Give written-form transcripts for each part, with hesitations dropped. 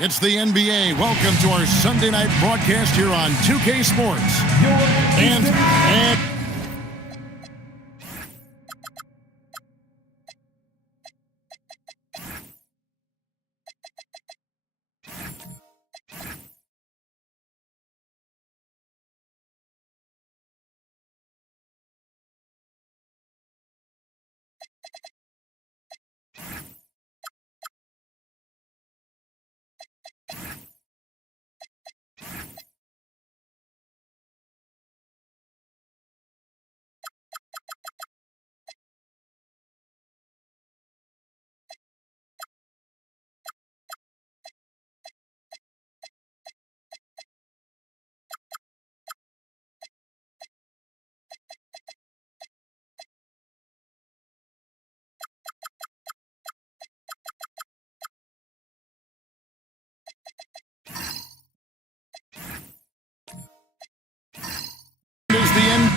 It's the NBA. Welcome to our Sunday night broadcast here on 2K Sports. And is the end.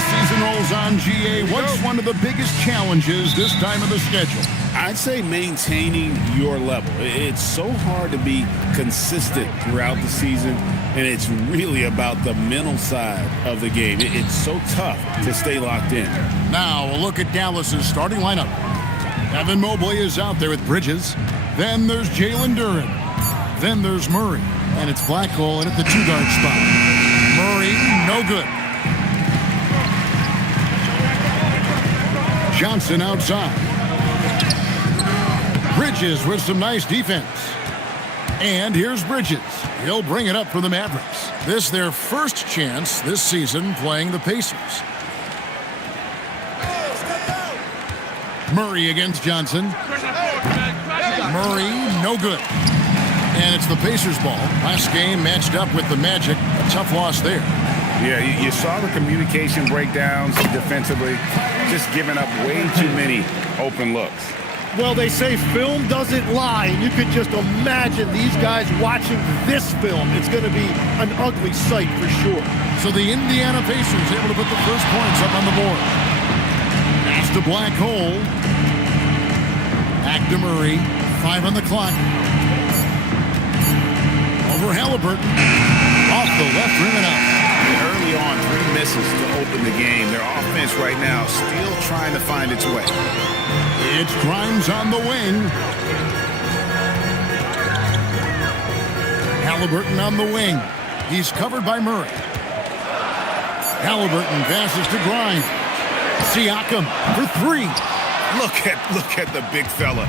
Season rolls on. GA, what's one of the biggest challenges this time of the schedule? I'd say maintaining your level. It's so hard to be consistent throughout the season, and it's really about the mental side of the game. It's so tough to stay locked in. Now, a look at Dallas's starting lineup. Evan Mobley is out there with Bridges. Then there's Jalen Duren. Then there's Murray. And it's Black Hole at the two-guard spot. Murray, no good. Johnson outside. Bridges with some nice defense. And here's Bridges. He'll bring it up for the Mavericks. This their first chance this season playing the Pacers. Murray against Johnson. Murray, no good. And it's the Pacers ball. Last game matched up with the Magic. A tough loss there. Yeah, you saw the communication breakdowns defensively. Just giving up way too many open looks. Well, they say film doesn't lie, and you could just imagine these guys watching this film. It's going to be an ugly sight for sure. So the Indiana Pacers able to put the first points up on the board. Pass to Black Hole. Back to Murray. 5 on the clock. Over Halliburton. Off the left rim and out. Early on, 3 misses to open the game. Their offense right now still trying to find its way. It's Grimes on the wing. Halliburton on the wing. He's covered by Murray. Halliburton passes to Grimes. Siakam for 3. Look at the big fella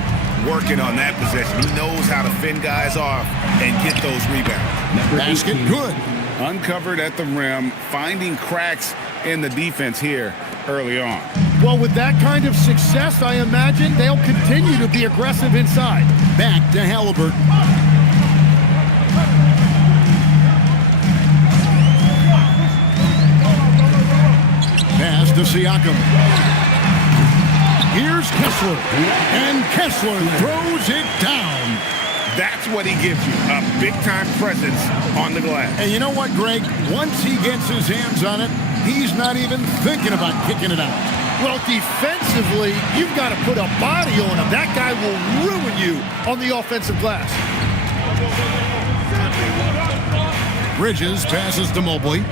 working on that possession. He knows how to fend guys off and get those rebounds. Basket good. Uncovered at the rim, finding cracks in the defense here early on. Well, with that kind of success, I imagine they'll continue to be aggressive inside. Back to Halliburton. Pass to Siakam. Here's Kessler. And Kessler throws it down. That's what he gives you, a big-time presence on the glass. And you know what, Greg? Once he gets his hands on it, he's not even thinking about kicking it out. Well, defensively, you've got to put a body on him. That guy will ruin you on the offensive glass. Bridges passes to Mobley.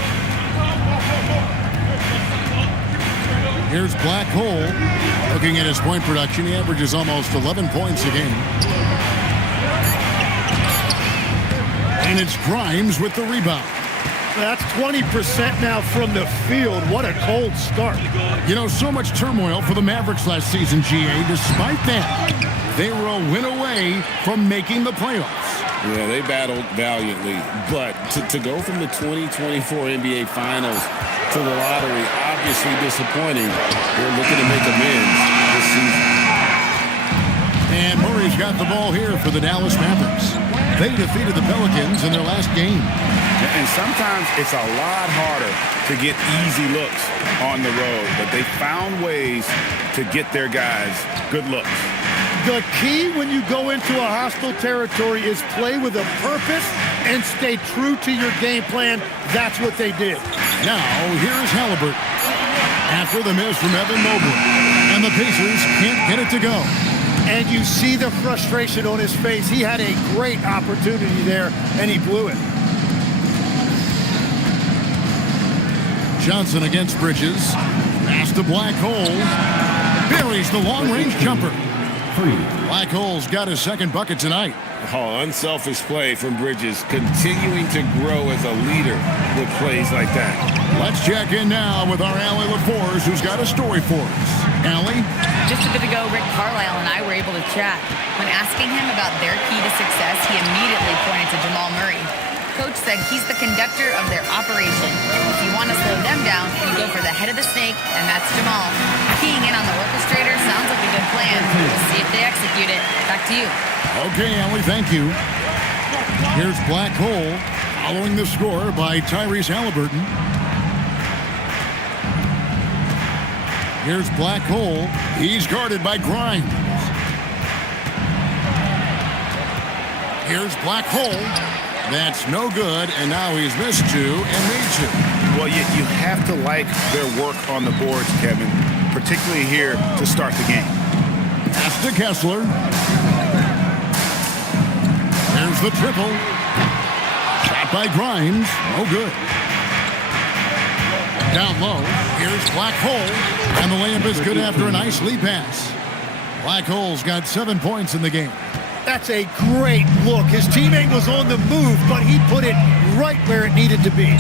Here's Black Hole. Looking at his point production, he averages almost 11 points a game. And it's Grimes with the rebound. That's 20% now from the field. What a cold start. You know, so much turmoil for the Mavericks last season, GA. Despite that, they were a win away from making the playoffs. Yeah, they battled valiantly. But to go from the 2024 NBA Finals to the lottery, obviously disappointing. They're looking to make amends this season. And Murray's got the ball here for the Dallas Mavericks. They defeated the Pelicans in their last game. And sometimes it's a lot harder to get easy looks on the road, but they found ways to get their guys good looks. The key when you go into a hostile territory is play with a purpose and stay true to your game plan. That's what they did. Now, here's Halliburton. after the miss from Evan Mobley. And the Pacers can't get it to go. And you see the frustration on his face. He had a great opportunity there, and he blew it. Johnson against Bridges. Pass to Black Hole. Buries the long-range jumper. Black Hole's got his second bucket tonight. Oh, unselfish play from Bridges, continuing to grow as a leader with plays like that. Let's check in now with our Allie LaForce, who's got a story for us. Allie? Just a bit ago, Rick Carlisle and I were able to chat. When asking him about their key to success, he immediately pointed to Jamal Murray. Coach said he's the conductor of their operation. If you want to slow them down, you go for the head of the snake, and that's Jamal. Keying in on the orchestrator sounds like a good plan. We'll see if they execute it. Back to you. Okay, Allie, thank you. Here's Black Hole following the score by Tyrese Halliburton. Here's Black Hole. He's guarded by Grimes. Here's Black Hole. That's no good, and now he's missed two and made two. Well, you have to like their work on the boards, Kevin, particularly here to start the game. Pass to Kessler. There's the triple. Shot by Grimes. No good. Down low. Here's Black Hole. And the layup is good after a nice lead pass. Black Hole's got 7 points in the game. That's a great look. His teammate was on the move, but he put it right where it needed to be.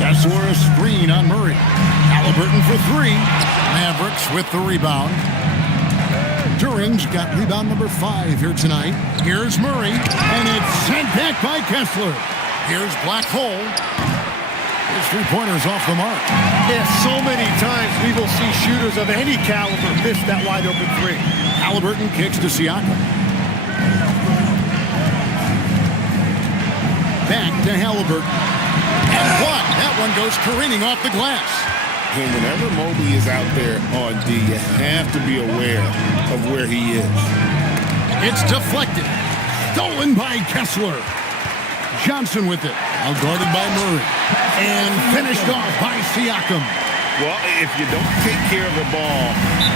Kessler a screen on Murray. Halliburton for three. Mavericks with the rebound. Duran's got rebound number 5 here tonight. Here's Murray, and it's sent back by Kessler. Here's Black Hole. His three-pointer's off the mark. Yeah, so many times we will see shooters of any caliber miss that wide-open three. Halliburton kicks to Siakam. Back to Halliburton. And what? That one goes careening off the glass. And whenever Mobley is out there on D, you have to be aware of where he is. It's deflected. Stolen by Kessler. Johnson with it. Now guarded by Murray. And finished off by Siakam. Well, if you don't take care of the ball,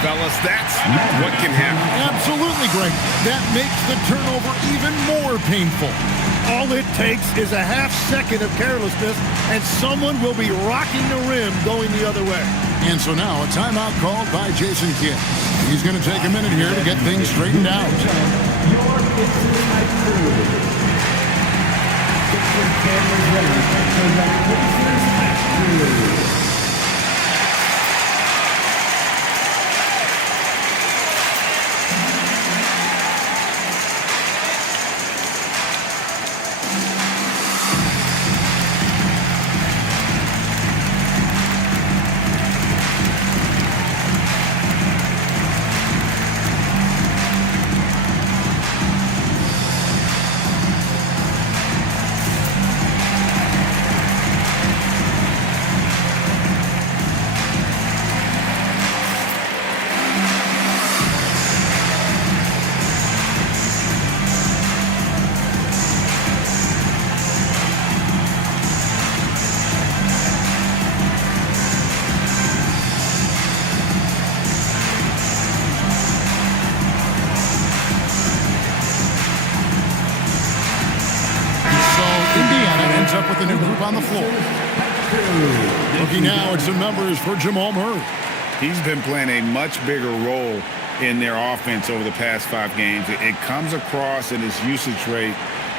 fellas, that's what can happen. Absolutely great. That makes the turnover even more painful. All it takes is a half second of carelessness, and someone will be rocking the rim going the other way. And so now a timeout called by Jason Kidd. He's going to take a minute here to get things straightened out. Up with the new group on the floor. Looking now at some numbers for Jamal Murray. He's been playing a much bigger role in their offense over the past 5 games. It comes across in his usage rate,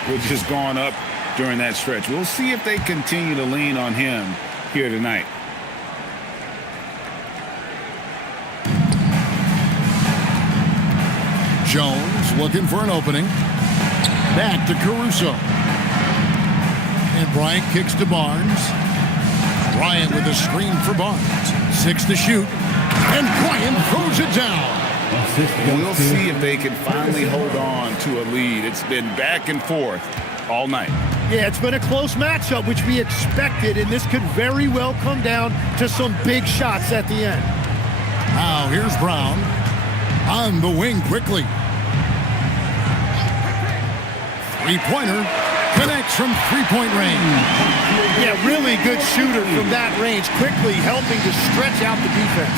which has gone up during that stretch. We'll see if they continue to lean on him here tonight. Jones looking for an opening. Back to Caruso. And Bryant kicks to Barnes. Bryant with a screen for Barnes. 6 to shoot. And Bryant throws it down. We'll see if they can finally hold on to a lead. It's been back and forth all night. Yeah, it's been a close matchup, which we expected, and this could very well come down to some big shots at the end. Now here's Brown. On the wing quickly. Three-pointer. Connects from three-point range. Yeah, really good shooter from that range, quickly helping to stretch out the defense.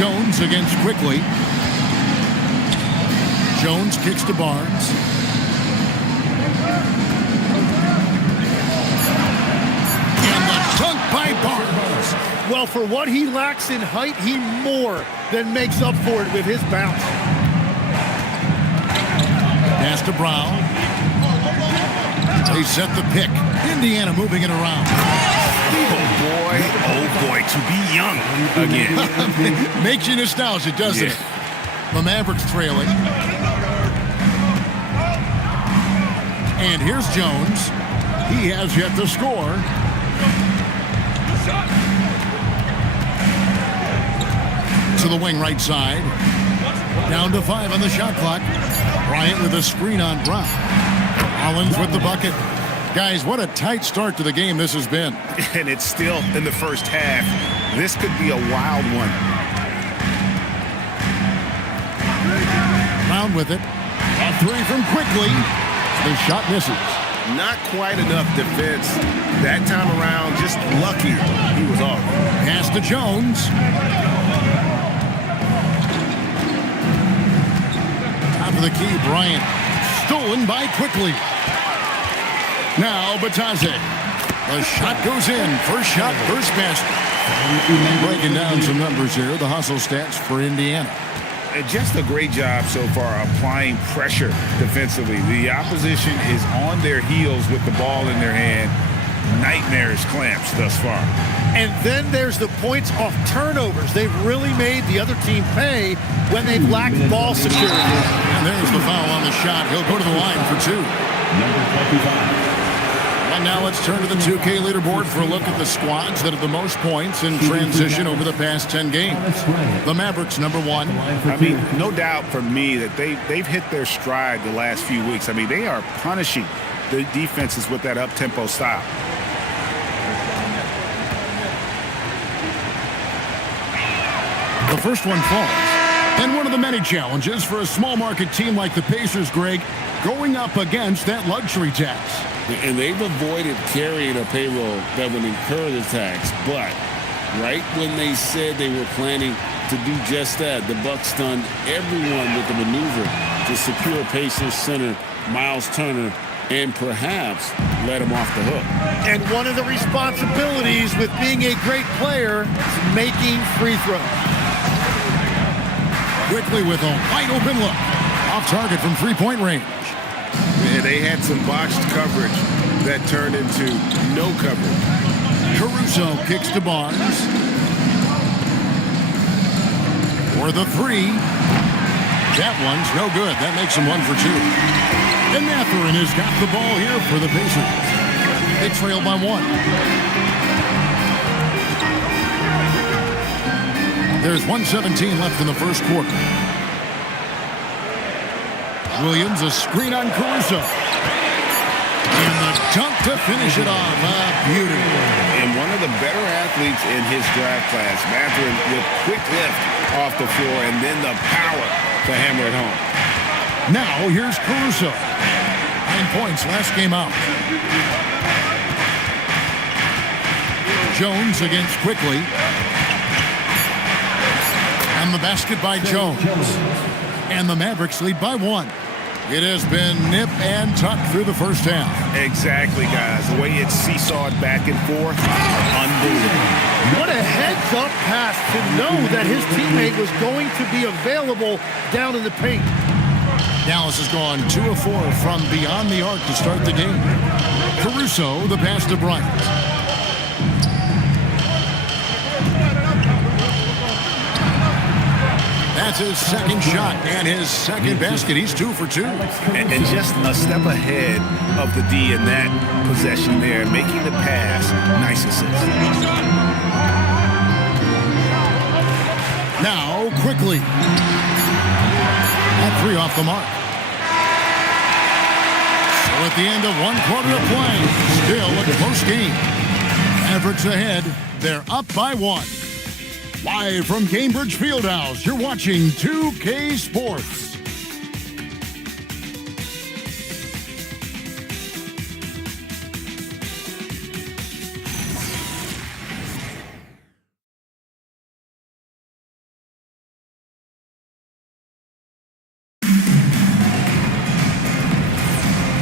Jones against Quickly. Jones kicks to Barnes. And the dunk by Barnes. Well, for what he lacks in height, he more than makes up for it with his bounce. Pass to Brown. They set the pick. Indiana moving it around. Oh boy, to be young again. Makes you nostalgic, doesn't it? The Mavericks trailing. And here's Jones. He has yet to score. To the wing right side. Down to 5 on the shot clock. Bryant with a screen on Brown. Collins with the bucket. Guys, what a tight start to the game this has been. And it's still in the first half. This could be a wild one. Brown with it. A three from Quickly. The shot misses. Not quite enough defense that time around. Just lucky he was off. Pass to Jones. Top of the key, Bryant. Stolen by Quickly. Now Batase. The shot goes in. First shot, first basket. Breaking down some numbers here. The hustle stats for Indiana. And just a great job so far applying pressure defensively. The opposition is on their heels with the ball in their hand. Nightmares clamps thus far. And then there's the points off turnovers. They've really made the other team pay when they've lacked ball security. And there's the foul on the shot. He'll go to the line for 2. Number 25. And now let's turn to the 2K leaderboard for a look at the squads that have the most points in transition over the past 10 games. The Mavericks, number 1. I mean, no doubt for me that they've hit their stride the last few weeks. I mean, they are punishing the defenses with that up-tempo style. The first one falls. And one of the many challenges for a small market team like the Pacers, Greg, going up against that luxury tax. And they've avoided carrying a payroll that would incur the tax. But right when they said they were planning to do just that, the Bucks stunned everyone with the maneuver to secure Pacers center Miles Turner and perhaps let him off the hook. And one of the responsibilities with being a great player is making free throws. Quickly with a wide open look. Off target from three-point range. Yeah, they had some botched coverage that turned into no coverage. Caruso kicks to Barnes. For the 3. That one's no good. That makes him 1 for 2. And Mathurin has got the ball here for the Pacers. They trail by 1. There's 1:17 left in the first quarter. Williams, a screen on Caruso. And the dunk to finish it off. Beauty. And one of the better athletes in his draft class, Mathurin, with quick lift off the floor and then the power to hammer it home. Now here's Caruso. 9 points last game out. Jones against Quickly. And the basket by Jones. And the Mavericks lead by 1. It has been nip and tuck through the first half. Exactly, guys. The way it's seesawed back and forth, unbelievable. What a heads-up pass to know that his teammate was going to be available down in the paint. Dallas has gone 2 of 4 from beyond the arc to start the game. Caruso, the pass to Bryant. That's his second shot and his second basket. He's 2 for 2. And just a step ahead of the D in that possession there, making the pass. Nice assist. Now, Quickly. That 3 off the mark. So at the end of 1 quarter of play, still a close game. Mavericks ahead. They're up by 1. Live from Cambridge Fieldhouse, you're watching 2K Sports.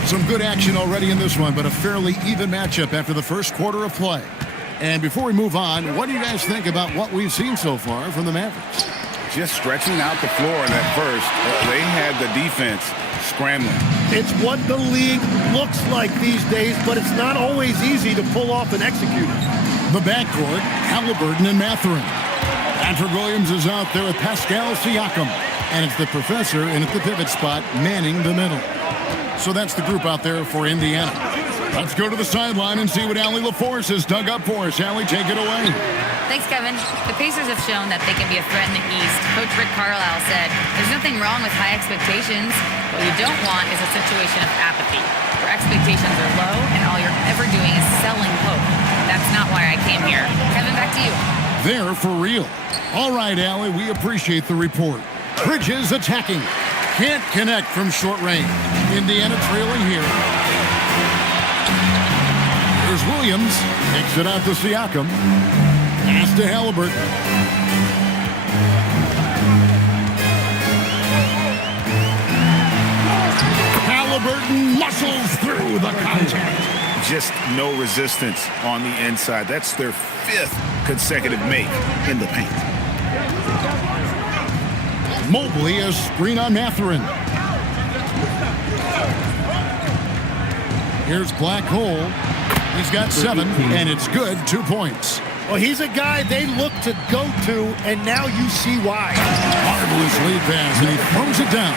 Some good action already in this one, but a fairly even matchup after the first quarter of play. And before we move on, what do you guys think about what we've seen so far from the Mavericks? Just stretching out the floor in that first. They had the defense scrambling. It's what the league looks like these days, but it's not always easy to pull off and execute it. The backcourt, Halliburton and Mathurin. Patrick Williams is out there with Pascal Siakam. And it's the professor in at the pivot spot, manning the middle. So that's the group out there for Indiana. Let's go to the sideline and see what Allie LaForce has dug up for us. Allie, take it away. Thanks, Kevin. The Pacers have shown that they can be a threat in the East. Coach Rick Carlisle said, there's nothing wrong with high expectations. What you don't want is a situation of apathy, where expectations are low and all you're ever doing is selling hope. That's not why I came here. Kevin, back to you. They're for real. All right, Allie, we appreciate the report. Bridges attacking. Can't connect from short range. Indiana trailing here. Here's Williams. Kicks it out to Siakam. Pass to Halliburton. Halliburton muscles through the contact. Just no resistance on the inside. That's their 5th consecutive make in the paint. Mobley a screen on Mathurin. Here's Black Hole. He's got 7, and it's good. 2 points. Well, he's a guy they look to go to, and now you see why. Marvelous lead pass, and he throws it down.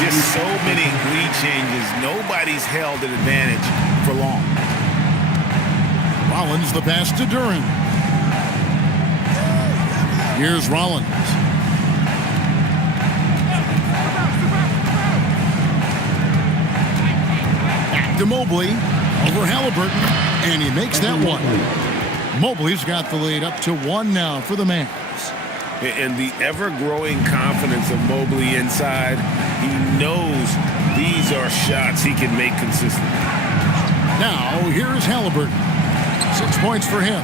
Just so many lead changes. Nobody's held an advantage for long. Rollins the pass to Duran. Here's Rollins. Back to Mobley. Over Halliburton. And he makes that one. Mobley's got the lead up to 1 now for the Mavs. And the ever-growing confidence of Mobley inside, he knows these are shots he can make consistently. Now, here's Halliburton. 6 points for him.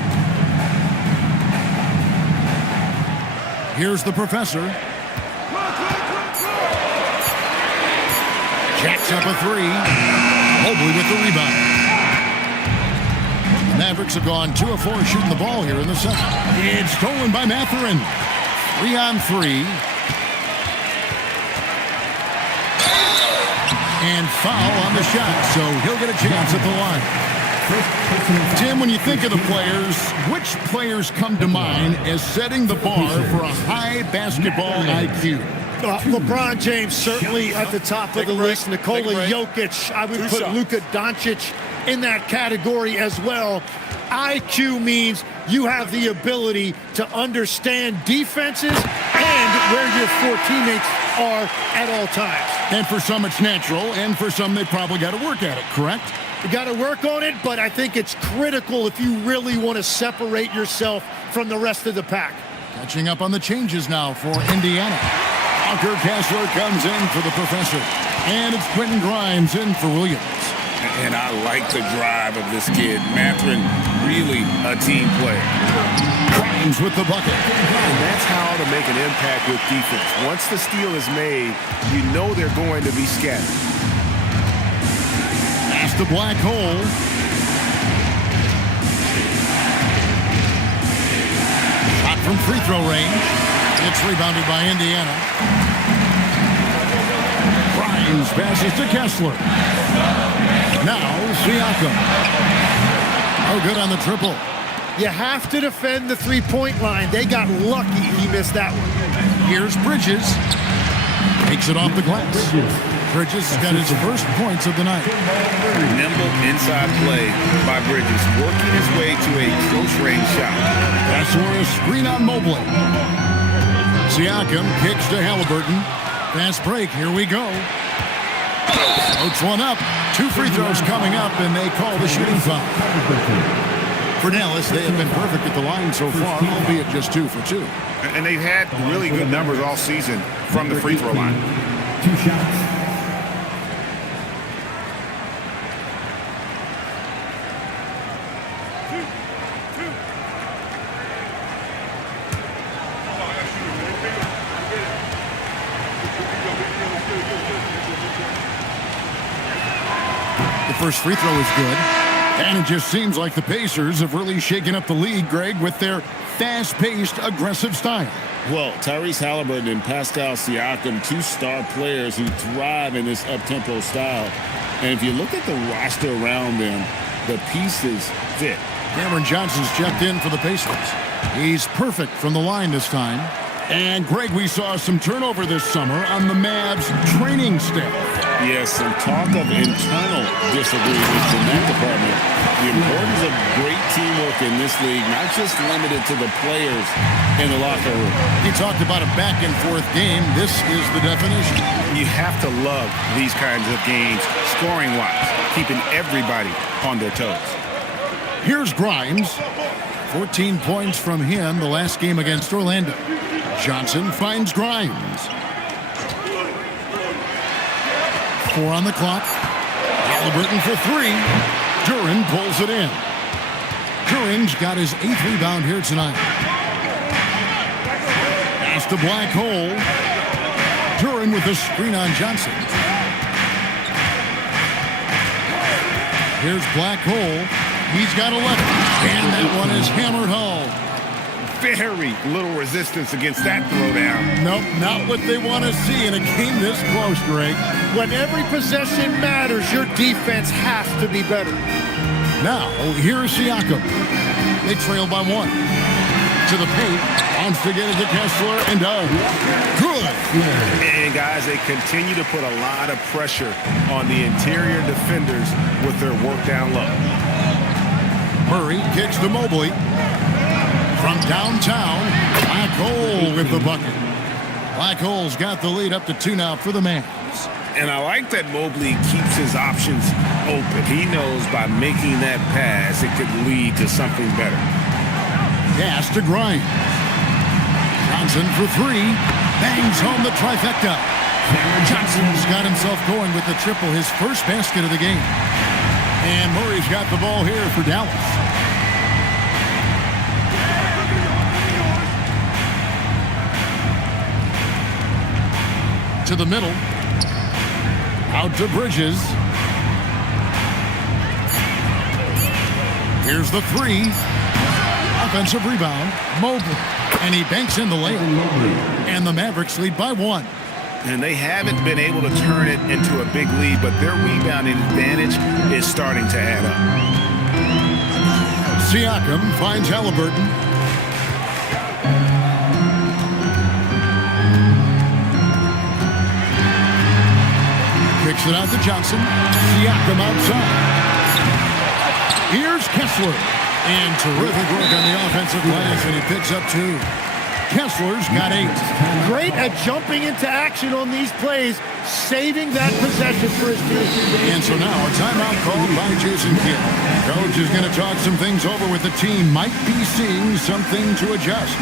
Here's the professor. Jacks up a 3. Mobley with the rebound. The Mavericks have gone 2 of 4 shooting the ball here in the second. It's stolen by Mathurin. 3 on 3. And foul on the shot, so he'll get a chance at the line. Tim, when you think of the players, which players come to mind as setting the bar for a high basketball IQ? LeBron James certainly at the top of the list. Nikola Jokic, I would put Luka Doncic in that category as well. IQ means you have the ability to understand defenses and where your 4 teammates are at all times. And for some it's natural, and for some they probably got to work at it, correct? You got to work on it, but I think it's critical if you really want to separate yourself from the rest of the pack. Catching up on the changes now for Indiana. Walker Kessler comes in for the professor. And it's Quentin Grimes in for Williams. And I like the drive of this kid. Mathurin, really a team player. Grimes with the bucket. And that's how to make an impact with defense. Once the steal is made, you know they're going to be scattered. Pass the Black Hole. Shot from free throw range. It's rebounded by Indiana. Grimes passes to Kessler. Now Siakam. Oh, good on the triple. You have to defend the three-point line. They got lucky he missed that one. Here's Bridges. Takes it off the glass. Bridges has got his first points of the night. Nimble inside play by Bridges, working his way to a close-range shot. That's where a screen on Mobley. Siakam kicks to Halliburton. Fast break. Here we go. Floats one up. 2 free throws coming up, and they call the shooting foul. For Dallas, they have been perfect at the line so far, albeit just 2 for 2. And they've had really good numbers all season from the free throw line. 2 shots. first free throw is good. And it just seems like the Pacers have really shaken up the league, Greg, with their fast-paced, aggressive style. Well, Tyrese Halliburton and Pascal Siakam, two star players who thrive in this up-tempo style. And if you look at the roster around them, the pieces fit. Cameron Johnson's checked in for the Pacers. He's perfect from the line this time. And, Greg, we saw some turnover this summer on the Mavs training staff. Yes, some talk of internal disagreements in that department. The importance of great teamwork in this league, not just limited to the players in the locker room. He talked about a back-and-forth game. This is the definition. You have to love these kinds of games, scoring-wise, keeping everybody on their toes. Here's Grimes. 14 points from him the last game against Orlando. Johnson finds Grimes. 4 on the clock. Halliburton for 3. Duren pulls it in. Duren's got his 8th rebound here tonight. Pass to Black Hole. Duren with the screen on Johnson. Here's Black Hole. He's got 11. And that one is hammered home. Very little resistance against that throwdown. Nope, not what they want to see in a game this close, Greg. When every possession matters, your defense has to be better. Now, here's Siakam. They trail by 1. To the paint. Wants to get it to Kessler and does. Good. And, guys, they continue to put a lot of pressure on the interior defenders with their work down low. Murray kicks to Mobley. From downtown, Black Hole with the bucket. Black Hole's got the lead up to 2 now for the Mavs. And I like that Mobley keeps his options open. He knows by making that pass, it could lead to something better. Pass to Grimes. Johnson for 3. Bangs home the trifecta. Johnson's got himself going with the triple, his first basket of the game. And Murray's got the ball here for Dallas. To the middle. Out to Bridges. Here's the 3. Offensive rebound. Mobley. And he banks in the layup. And the Mavericks lead by 1. And they haven't been able to turn it into a big lead, but their rebounding advantage is starting to add up. Siakam finds Halliburton. Kicks it out to Johnson. Siakam outside. Here's Kessler. And terrific work on the offensive glass, and he picks up 2. Kessler's got 8. Great at jumping into action on these plays, saving that possession for his team. And so now a timeout called by Jason Kidd. Coach is going to talk some things over with the team. Might be seeing something to adjust.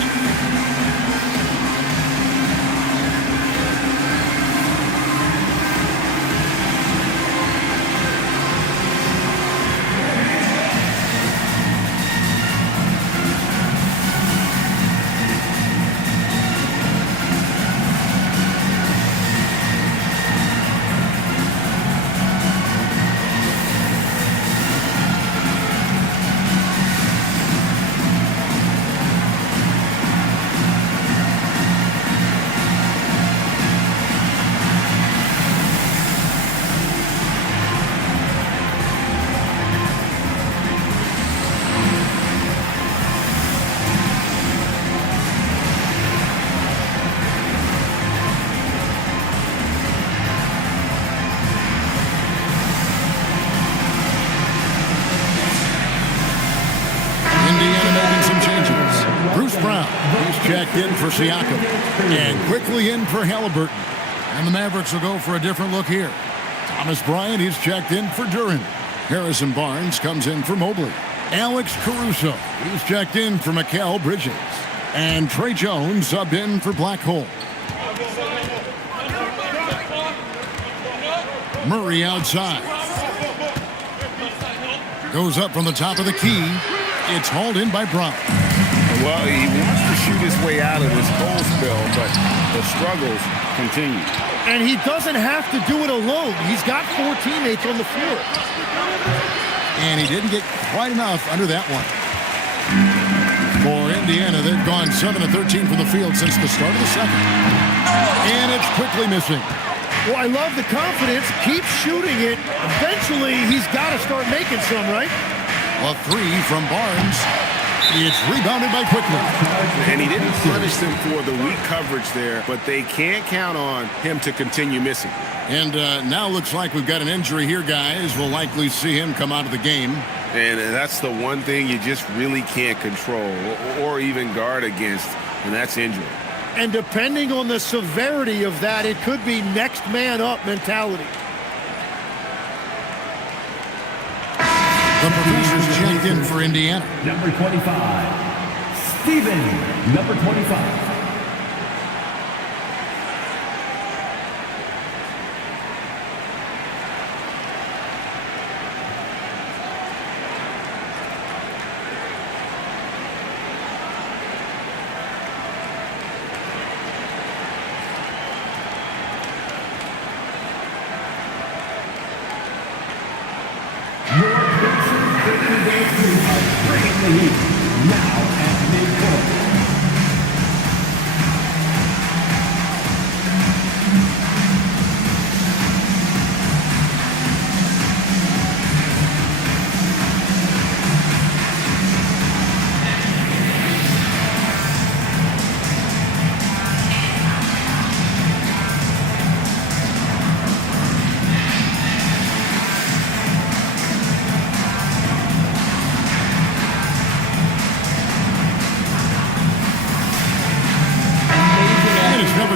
Checked in for Siakam. And quickly in for Halliburton. And the Mavericks will go for a different look here. Thomas Bryant, he's checked in for Duren. Harrison Barnes comes in for Mobley. Alex Caruso, he's checked in for Mikal Bridges. And Trey Jones subbed in for Black Hole. Murray outside. Goes up from the top of the key. It's hauled in by Brown. Well, he wants to shoot his way out of this cold spell, but the struggles continue. And he doesn't have to do it alone. He's got 4 teammates on the floor. And he didn't get quite enough under that one. For Indiana, they've gone 7 of 13 from the field since the start of the second. And it's quickly missing. Well, I love the confidence. Keep shooting it. Eventually, he's got to start making some, right? A 3 from Barnes. It's rebounded by Quickly. And he didn't punish them for the weak coverage there, but they can't count on him to continue missing. And now looks like we've got an injury here, guys. We'll likely see him come out of the game. And that's the one thing you just really can't control or even guard against, and that's injury. And depending on the severity of that, it could be next man up mentality. The Professors checked in for Indiana. Number 25, Steven. Number 25. Bringing the heat now at midcourt.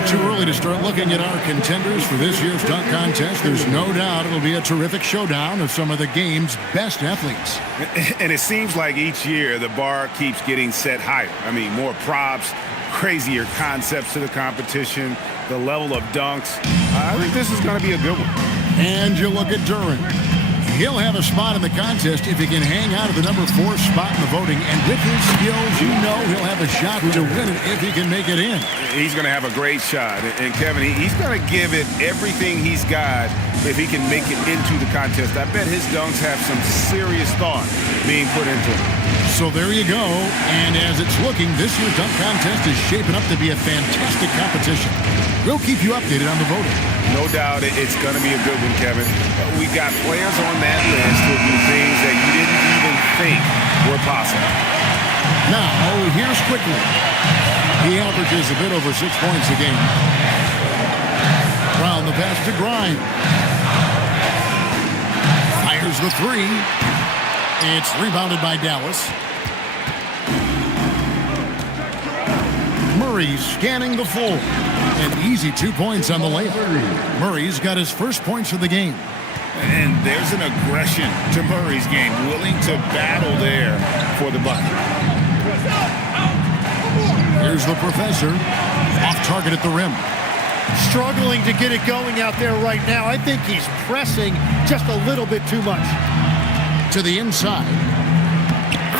Too early to start looking at our contenders for this year's dunk contest. There's no doubt it'll be a terrific showdown of some of the game's best athletes. And it seems like each year the bar keeps getting set higher. I mean, more props, crazier concepts to the competition, the level of dunks. I think this is going to be a good one. And you look at Duran. He'll have a spot in the contest if he can hang out at the number 4 spot in the voting. And with his skills, you know he'll have a shot to win it if he can make it in. He's going to have a great shot. And Kevin, he's going to give it everything he's got if he can make it into the contest. I bet his dunks have some serious thought being put into them. So there you go. And as it's looking, this year's dunk contest is shaping up to be a fantastic competition. We'll keep you updated on the voting. No doubt it's going to be a good one, Kevin. We got players on that list who do things that you didn't even think were possible. Now, here's Quickly. He averages a bit over 6 points a game. Brown the pass to Grimes. Fires the 3. It's rebounded by Dallas. Murray scanning the floor. An easy 2 points on the layup. Murray's got his first points of the game. And there's an aggression to Murray's game, willing to battle there for the bucket. Here's the Professor. Off target at the rim. Struggling to get it going out there right now. I think he's pressing just a little bit too much. To the inside.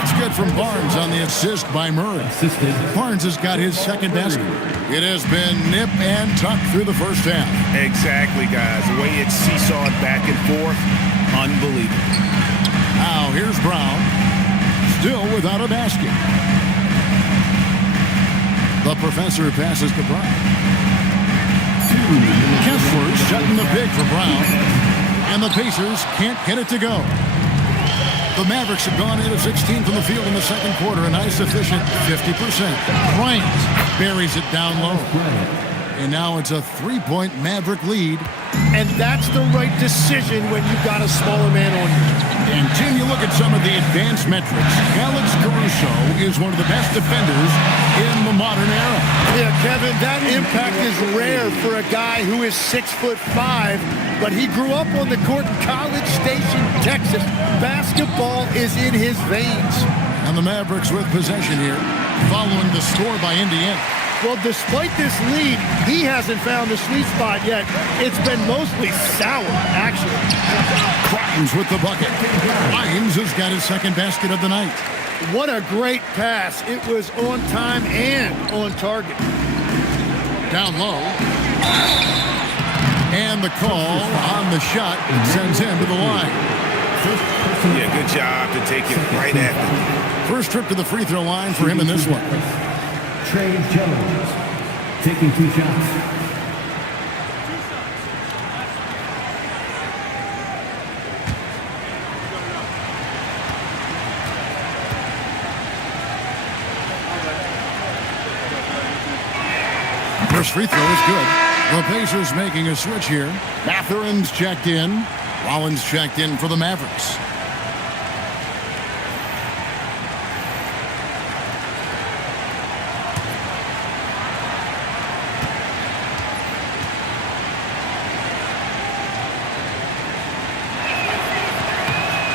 It's good from Barnes on the assist by Murray. Barnes has got his second basket. It has been nip and tuck through the first half. Exactly, guys. The way it's seesawed back and forth, unbelievable. Now here's Brown. Still without a basket. The Professor passes to Brown. Kessler shutting the big for Brown. And the Pacers can't get it to go. The Mavericks have gone 8 of 16 from the field in the second quarter, a nice efficient 50%. Bryant buries it down low. And now it's a 3-point Maverick lead. And that's the right decision when you've got a smaller man on you. And, Tim, you look at some of the advanced metrics. Alex Caruso is one of the best defenders in the modern era. Yeah, Kevin, that impact is rare for a guy who is 6'5", but he grew up on the court in College Station, Texas. Basketball is in his veins. And the Mavericks with possession here, following the score by Indiana. Well, despite this lead, he hasn't found the sweet spot yet. It's been mostly sour, actually. Grimes with the bucket. Grimes has got his second basket of the night. What a great pass. It was on time and on target. Down low. And the call on the shot sends him to the line. Yeah, good job to take it right after. First trip to the free throw line for him in this one. Trey Jones taking 2 shots. First free throw is good. The Pacers making a switch here. Matherin's checked in. Rollins checked in for the Mavericks.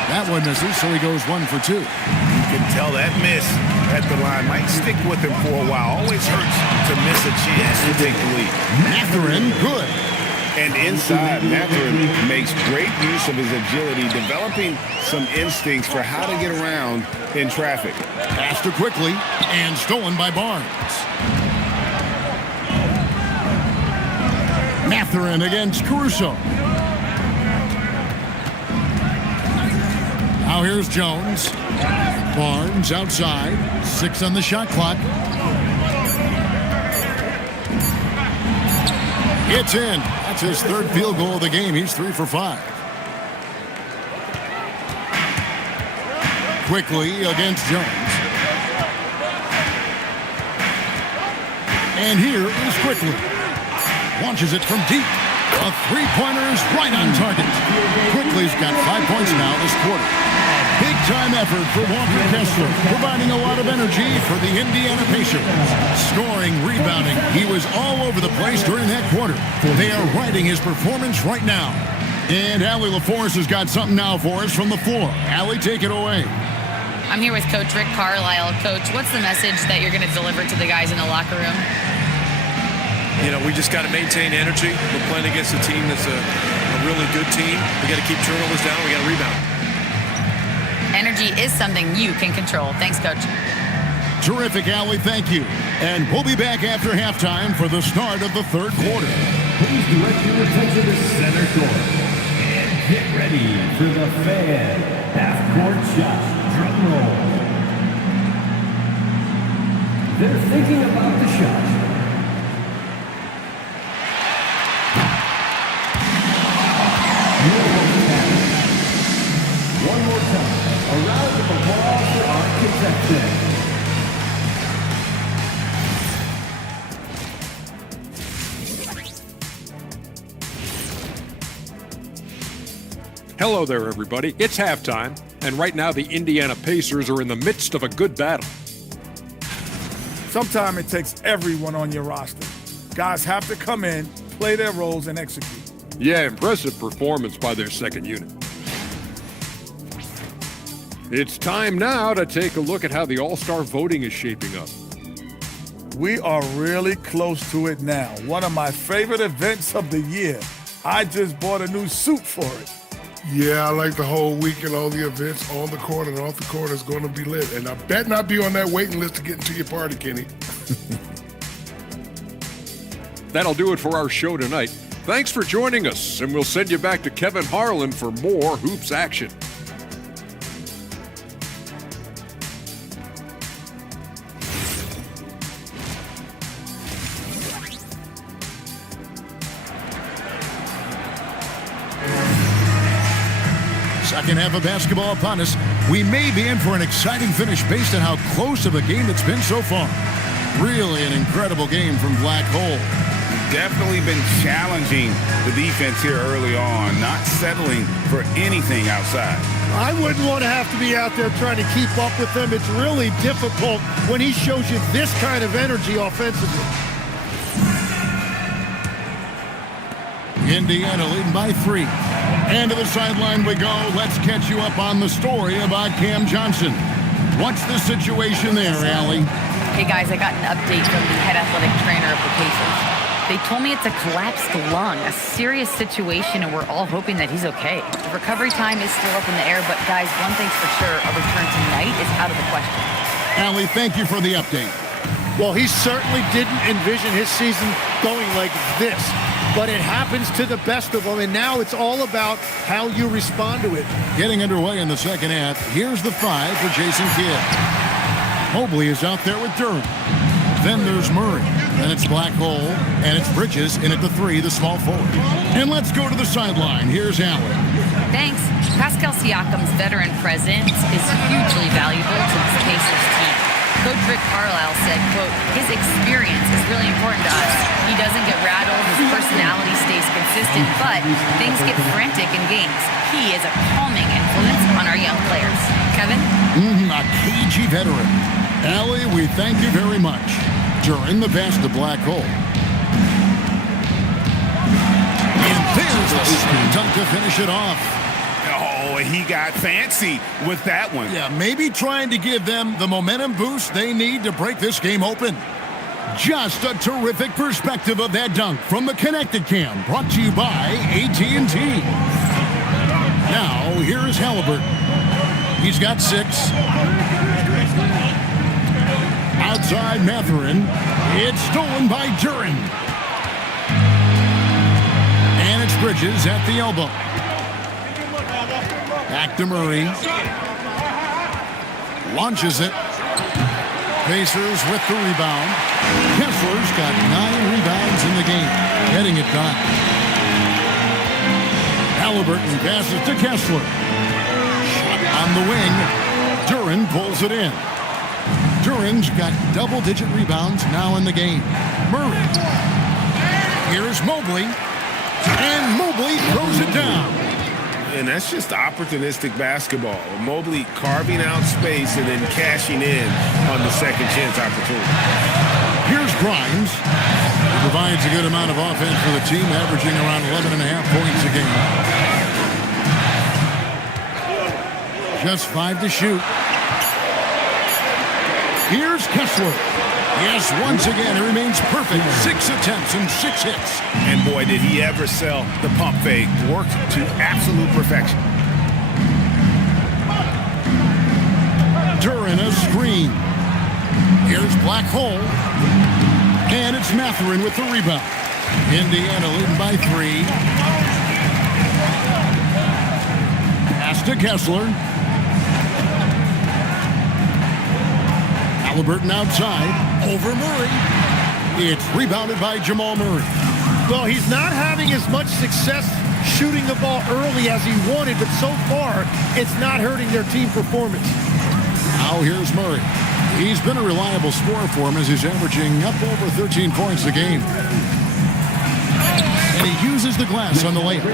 That one misses, so he goes 1 for 2. You can tell that miss at the line might stick with him for a while. Always hurts to miss a chance to take the lead. Matherin, good. And inside, Matherin makes great use of his agility, developing some instincts for how to get around in traffic. Passed it quickly and stolen by Barnes. Matherin against Caruso. Now here's Jones. Barnes outside. 6 on the shot clock. It's in. That's his 3rd field goal of the game. He's 3 for 5. Quickly against Jones. And here is Quickly. Launches it from deep. A 3-pointer is right on target. Quickly's got 5 points now this quarter. Big-time effort for Walker Kessler, providing a lot of energy for the Indiana Pacers. Scoring, rebounding, he was all over the place during that quarter. They are riding his performance right now. And Allie LaForce has got something now for us from the floor. Allie, take it away. I'm here with Coach Rick Carlisle. Coach, what's the message that you're going to deliver to the guys in the locker room? You know, we just got to maintain energy. We're playing against a team that's a really good team. We got to keep turnovers down. We got to rebound. Energy is something you can control. Thanks, Coach. Terrific, Allie. Thank you. And we'll be back after halftime for the start of the 3rd quarter. Please direct your attention to center court. And get ready for the fan half-court shot. Drum roll. They're thinking about the shot. One more time. A round of applause for our contestant. Hello there, everybody. It's halftime, and right now the Indiana Pacers are in the midst of a good battle. Sometimes it takes everyone on your roster. Guys have to come in, play their roles, and execute. Yeah, impressive performance by their second unit. It's time now to take a look at how the All-Star voting is shaping up. We are really close to it now. One of my favorite events of the year. I just bought a new suit for it. Yeah, I like the whole week and all the events on the court and off the court is going to be lit. And I bet not be on that waiting list to get into your party, Kenny. That'll do it for our show tonight. Thanks for joining us, and we'll send you back to Kevin Harlan for more hoops action. Second half of basketball upon us. We may be in for an exciting finish based on how close of a game it's been so far. Really an incredible game from Black Hole. Definitely been challenging the defense here early on, not settling for anything outside. I wouldn't want to have to be out there trying to keep up with them. It's really difficult when he shows you this kind of energy offensively. Indiana leading by 3. And to the sideline we go. Let's catch you up on the story about Cam Johnson. What's the situation there, Allie? Hey, guys, I got an update from the head athletic trainer of the Pacers. They told me it's a collapsed lung, a serious situation, and we're all hoping that he's okay. The recovery time is still up in the air, but guys, one thing's for sure, a return tonight is out of the question. Allie, thank you for the update. Well, he certainly didn't envision his season going like this, but it happens to the best of them, and now it's all about how you respond to it. Getting underway in the second half, here's the 5 for Jason Kidd. Mobley is out there with Durham. Then there's Murray, and it's Blackhole, and it's Bridges in at the 3, the small forward. And let's go to the sideline. Here's Allen. Thanks. Pascal Siakam's veteran presence is hugely valuable to this Pacers team. Coach Rick Carlisle said, quote, his experience is really important to us. He doesn't get rattled, his personality stays consistent, but things get frantic in games. He is a calming influence on our young players. Kevin? A cagey veteran. Allie, we thank you very much. During the pass to Blackhole. And there's the spin dunk to finish it off. Oh, he got fancy with that one. Yeah, maybe trying to give them the momentum boost they need to break this game open. Just a terrific perspective of that dunk from the Connected Cam, brought to you by AT&T. Now, here is Halliburton. He's got 6. Outside Mathurin. It's stolen by Duren. And it's Bridges at the elbow. Back to Murray. Launches it. Pacers with the rebound. Kessler's got 9 rebounds in the game. Getting it done. Halliburton passes to Kessler. Shot on the wing. Duren pulls it in. Duren's got double-digit rebounds now in the game. Murray. Here's Mobley. And Mobley throws it down. And that's just opportunistic basketball. Mobley carving out space and then cashing in on the second chance opportunity. Here's Grimes. Provides a good amount of offense for the team, averaging around 11.5 points a game. Just 5 to shoot. Here's Kessler. Yes, once again, it remains perfect. 6 attempts and 6 hits. And boy, did he ever sell the pump fake. Worked to absolute perfection. Duren a screen. Here's Blackhole. And it's Mathurin with the rebound. Indiana leading by 3. Pass to Kessler. Halliburton outside. Over Murray. It's rebounded by Jamal Murray. Well, he's not having as much success shooting the ball early as he wanted, but so far, it's not hurting their team performance. Now here's Murray. He's been a reliable scorer for him as he's averaging up over 13 points a game. And he uses the glass on the layup.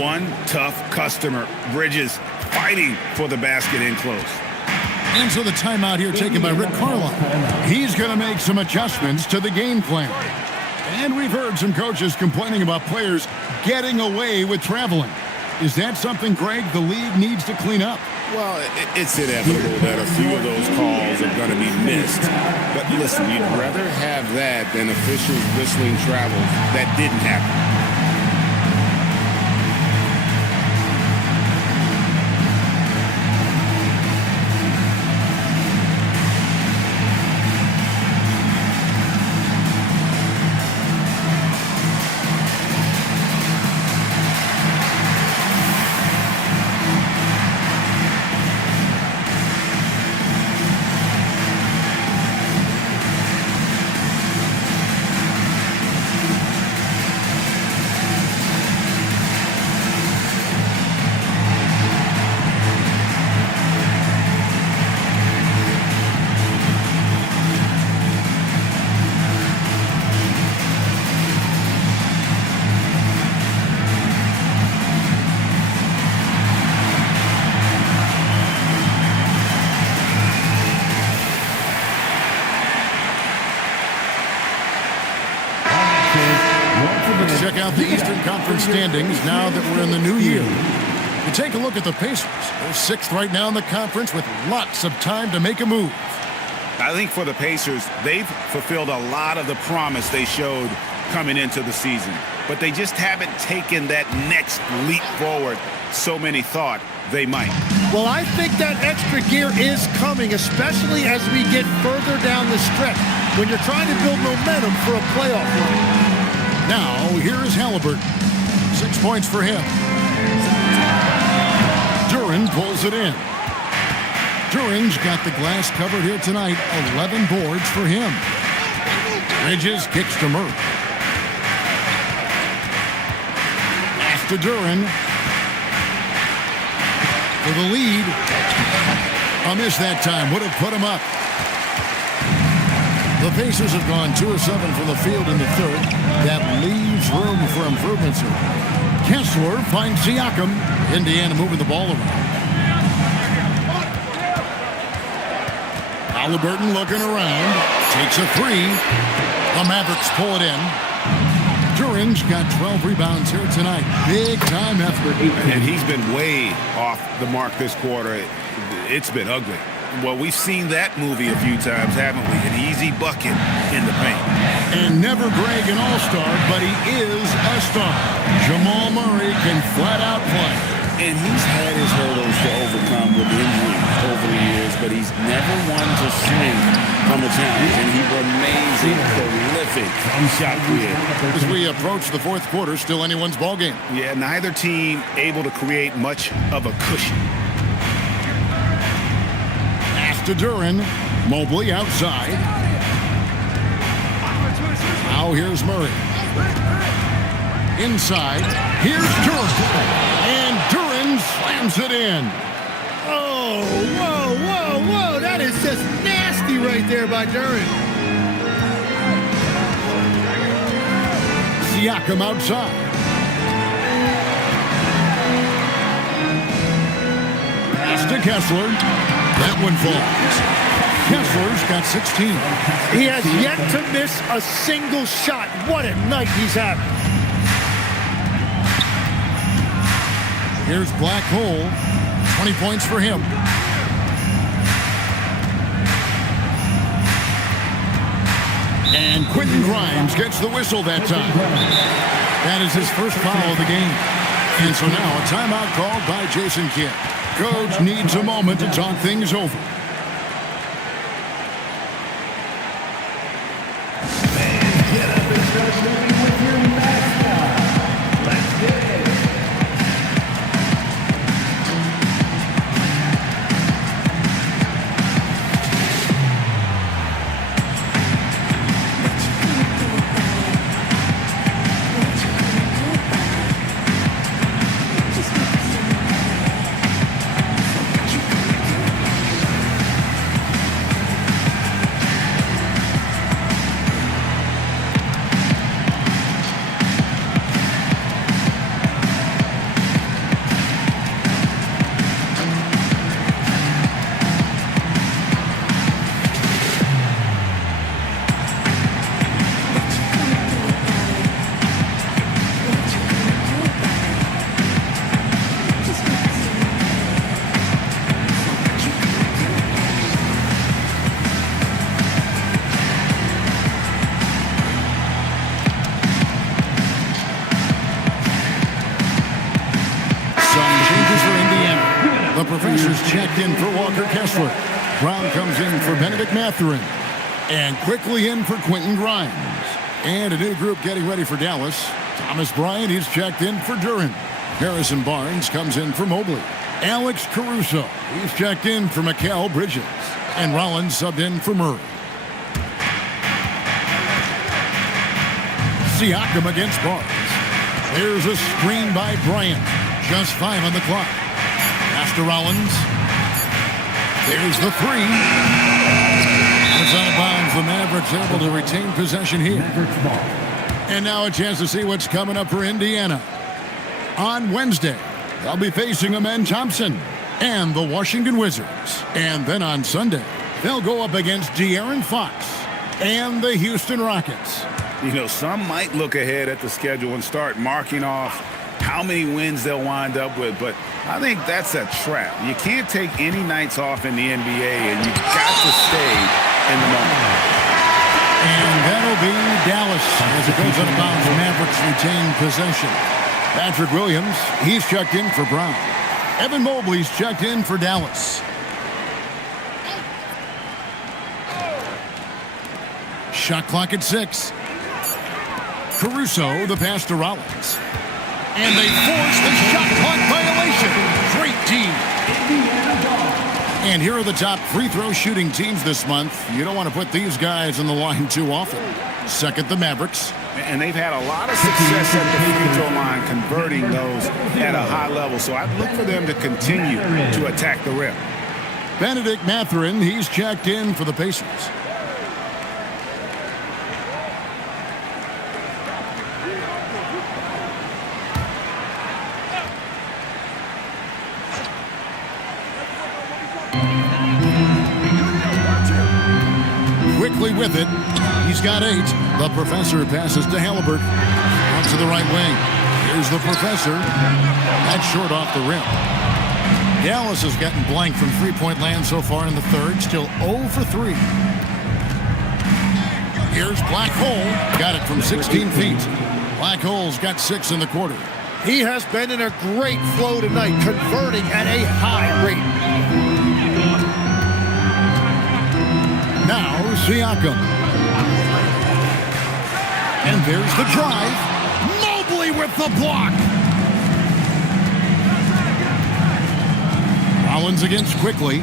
One tough customer. Bridges fighting for the basket in close. And so the timeout here taken by Rick Carlisle. He's going to make some adjustments to the game plan. And we've heard some coaches complaining about players getting away with traveling. Is that something, Greg, the league needs to clean up? Well, it's inevitable that a few of those calls are going to be missed. But listen, you'd rather have that than officials whistling travels that didn't happen. Check out the Eastern Conference standings now that we're in the new year. You take a look at the Pacers. They're 6th right now in the conference with lots of time to make a move. I think for the Pacers, they've fulfilled a lot of the promise they showed coming into the season, but they just haven't taken that next leap forward so many thought they might. Well, I think that extra gear is coming, especially as we get further down the stretch, when you're trying to build momentum for a playoff run. Now, here is Halliburton. 6 points for him. Duran pulls it in. Duran's got the glass covered here tonight. 11 boards for him. Bridges kicks to Murray. Pass to Duran. For the lead. A miss that time. Would have put him up. The Pacers have gone 2 of 7 from the field in the third. That leaves room for improvements here. Kessler finds Siakam. Indiana moving the ball around. Halliburton looking around. Takes a three. The Mavericks pull it in. Duran's got 12 rebounds here tonight. Big time effort. And he's been way off the mark this quarter. It's been ugly. Well, we've seen that movie a few times, haven't we? An easy bucket in the paint. And never Greg an all-star, but he is a star. Jamal Murray can flat out play. And he's had his hurdles to overcome with injury over the years, but he's never one to shrink from a challenge, and he remains a prolific shot creator. As we approach the fourth quarter, still anyone's ballgame. Yeah, neither team able to create much of a cushion. Pass to Duran. Mobley outside. Now here's Murray. Inside. Here's Duran. And Duran slams it in. Oh, whoa, whoa, whoa. That is just nasty right there by Duran. Siakam outside. Pass to Kessler. That one falls. Kessler's got 16. He has yet to miss a single shot. What a night he's having. Here's Black Hole. 20 points for him. And Quentin Grimes gets the whistle that time. That is his first foul of the game. And so now a timeout called by Jason Kidd. Coach needs a moment to talk things over. Get up and start moving with your mascot. Let's get it. The professor's checked in for Walker Kessler. Brown comes in for Benedict Mathurin. And quickly in for Quentin Grimes. And a new group getting ready for Dallas. Thomas Bryant is checked in for Duran. Harrison Barnes comes in for Mobley. Alex Caruso, he's checked in for Mikal Bridges. And Rollins subbed in for Murray. Siakam against Barnes. There's a screen by Bryant. Just 5 on the clock. Pass to Rollins. There's the three. It's out of bounds. The Mavericks able to retain possession here. And now a chance to see what's coming up for Indiana. On Wednesday, they'll be facing Amen Thompson and the Washington Wizards. And then on Sunday, they'll go up against De'Aaron Fox and the Houston Rockets. You know, some might look ahead at the schedule and start marking off how many wins they'll wind up with, but I think that's a trap. You can't take any nights off in the NBA, and you've got to stay in the moment. And that'll be Dallas as it goes out of bounds. Mavericks retain possession. Patrick Williams, he's checked in for Brown. Evan Mobley's checked in for Dallas. Shot clock at 6. Caruso, the pass to Rollins. And they force the shot clock violation. Great team. And here are the top free throw shooting teams this month. You don't want to put these guys on the line too often. Second, the Mavericks. And they've had a lot of success at the free throw line converting those at a high level. So I'd look for them to continue to attack the rim. Benedict Mathurin, he's checked in for the Pacers. Quickly with it. He's got 8. The professor passes to Halliburton. Out to the right wing. Here's the professor. That's short off the rim. Dallas has gotten blank from three-point land so far in the third. Still 0 for 3. Here's Black Hole. Got it from 16 feet. Black Hole's got 6 in the quarter. He has been in a great flow tonight, converting at a high rate. Now, Siakam. And there's the drive. Mobley with the block. Rollins against quickly.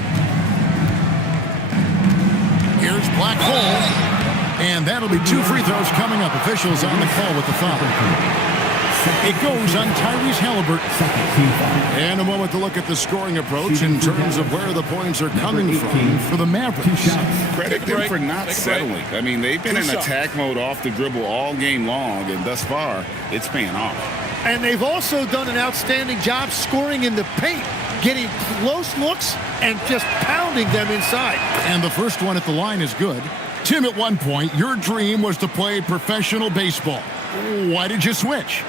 Here's Black Hole. And that'll be 2 free throws coming up. Officials on the call with the foul. It goes on Tyrese Halliburton. And a moment to look at the scoring approach in terms of where the points are coming from for the Mavericks. Credit them for not settling. I mean, they've been in attack mode off the dribble all game long, and thus far, it's paying off. And they've also done an outstanding job scoring in the paint, getting close looks and just pounding them inside. And the first one at the line is good. Tim, at one point, your dream was to play professional baseball. Why did you switch?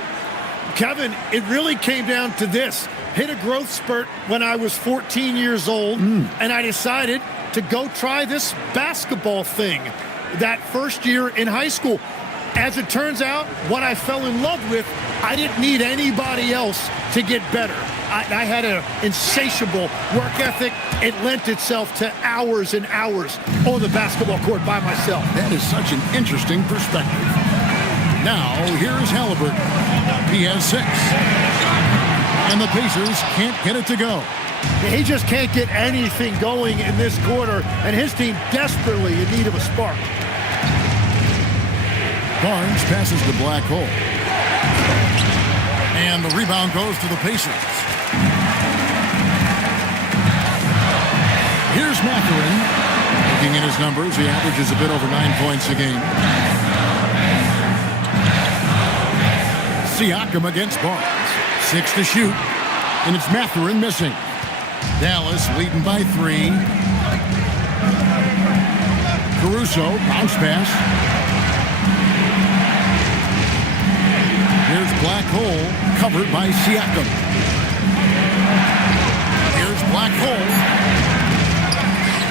Kevin, it really came down to this. Hit a growth spurt when I was 14 years old, and I decided to go try this basketball thing that first year in high school. As it turns out, what I fell in love with, I didn't need anybody else to get better. I had an insatiable work ethic. It lent itself to hours and hours on the basketball court by myself. That is such an interesting perspective. Now, here's Halliburton. He has 6. And the Pacers can't get it to go. He just can't get anything going in this quarter, and his team desperately in need of a spark. Barnes passes the Black Hole. And the rebound goes to the Pacers. Here's Mathurin. Looking at his numbers, he averages a bit over 9 points a game. Siakam against Barnes. 6 to shoot. And it's Mathurin missing. Dallas leading by 3. Caruso, bounce pass. Here's Black Hole, covered by Siakam. Here's Black Hole.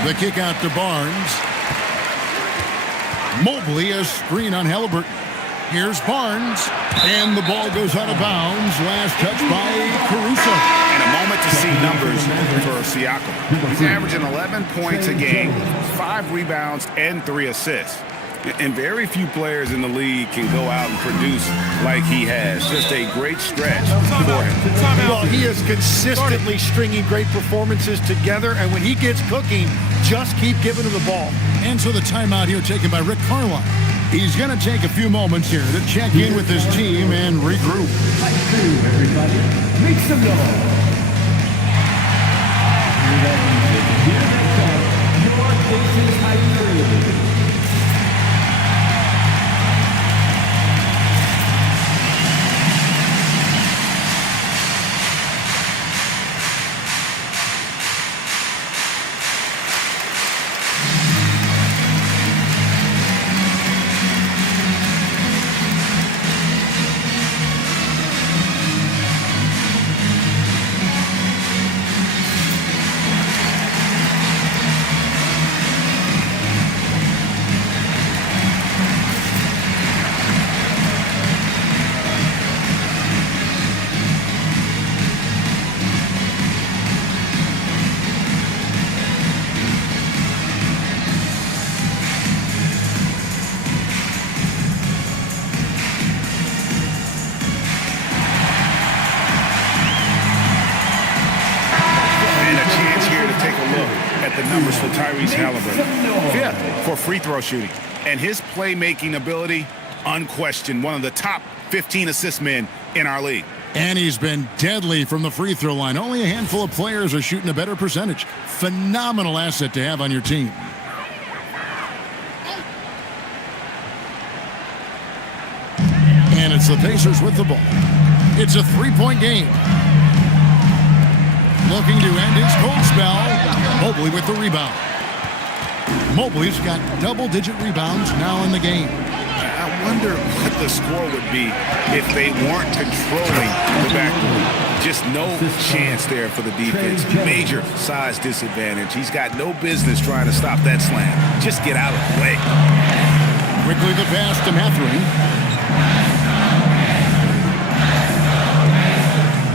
The kick out to Barnes. Mobley, a screen on Halliburton. Here's Barnes, and the ball goes out of bounds. Last touch by Caruso. And a moment to see numbers for Siakam. He's averaging 11 points a game, 5 rebounds, and 3 assists. And very few players in the league can go out and produce like he has. Just a great stretch for him. Well, he is consistently stringing great performances together, and when he gets cooking, just keep giving him the ball. And so the timeout here taken by Rick Carlisle. He's going to take a few moments here to check in with his team and regroup. Everybody, make some noise. Here they come, your Pacers high crew. at the numbers for Tyrese Halliburton. 5th for free throw shooting. And his playmaking ability, unquestioned, one of the top 15 assist men in our league. And he's been deadly from the free throw line. Only a handful of players are shooting a better percentage. Phenomenal asset to have on your team. And it's the Pacers with the ball. It's a three-point game. Looking to end his cold spell. Mobley with the rebound. Mobley's got double-digit rebounds now in the game. I wonder what the score would be if they weren't controlling the backcourt. Just no chance there for the defense. Major size disadvantage. He's got no business trying to stop that slam. Just get out of the way. Quickly the pass to Mathurin.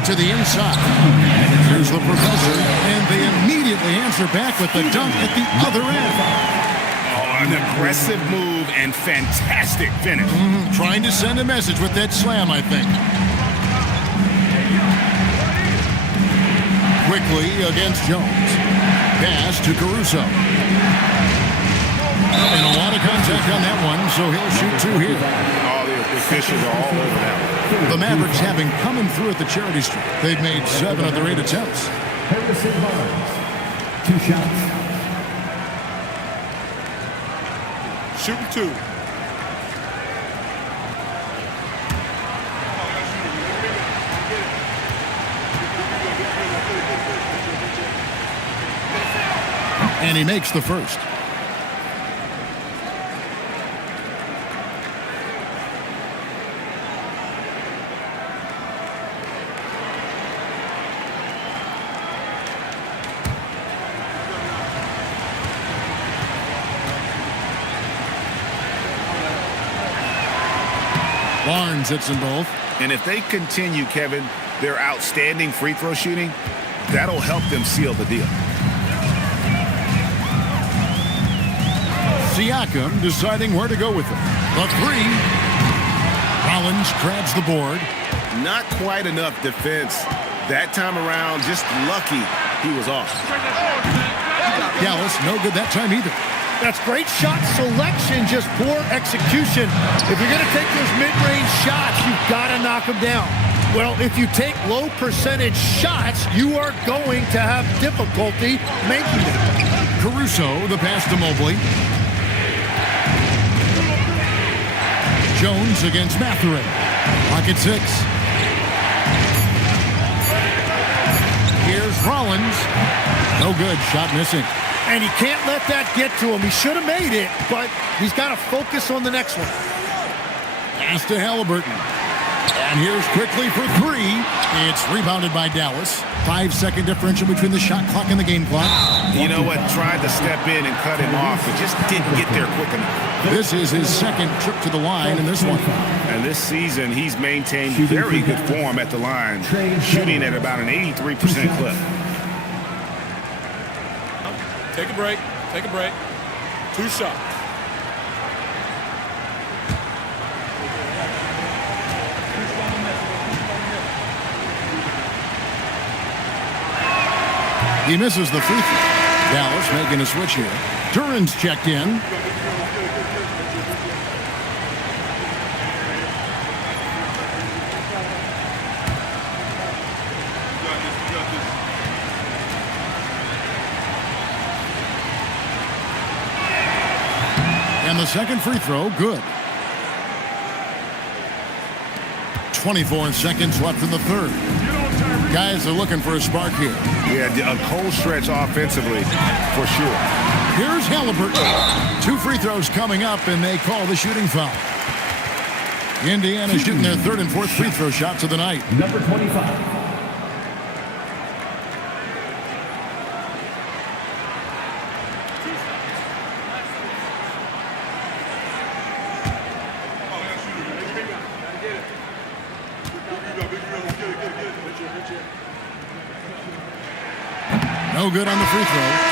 To the inside. Here's the professor, and they immediately answer back with the dunk at the other end. Oh, an aggressive move and fantastic finish. Trying to send a message with that slam, I think. Quickly against Jones. Pass to Caruso. And a lot of contact on that one, so he'll shoot two here. Oh, the officials are all over that one. The Mavericks having coming through at the charity strip. They've made 7 of their 8 attempts. Harrison Barnes, 2 shots. Shooting 2. And he makes the first. Barnes hits them both. And if they continue, Kevin, their outstanding free throw shooting, that'll help them seal the deal. Siakam deciding where to go with it. The three. Rollins grabs the board. Not quite enough defense that time around. Just lucky he was off. Dallas no good that time either. That's great shot selection, just poor execution. If you're going to take those mid-range shots, you've got to knock them down. Well, if you take low percentage shots, you are going to have difficulty making them. Caruso, the pass to Mobley. Jones against Mathurin. Pocket 6. Here's Rollins. No good. Shot missing. And he can't let that get to him. He should have made it, but he's got to focus on the next one. Pass to Halliburton. And here's quickly for 3. It's rebounded by Dallas. 5-second differential between the shot clock and the game clock. You know what? Tried to step in and cut him off, but just didn't get there quick enough. This is his second trip to the line in this one. And this season, he's maintained very good form at the line, shooting at about an 83% clip. Take a break. Take a break. 2 shots. He misses the free throw. Dallas making a switch here. Duran's checked in. And the second free throw, good. 24 seconds left in the third. Guys are looking for a spark here. Yeah, a cold stretch offensively, for sure. Here's Halliburton. 2 free throws coming up, and they call the shooting foul. Indiana shooting their 3rd and 4th free throw shots of the night. Number 25. No good on the free throw.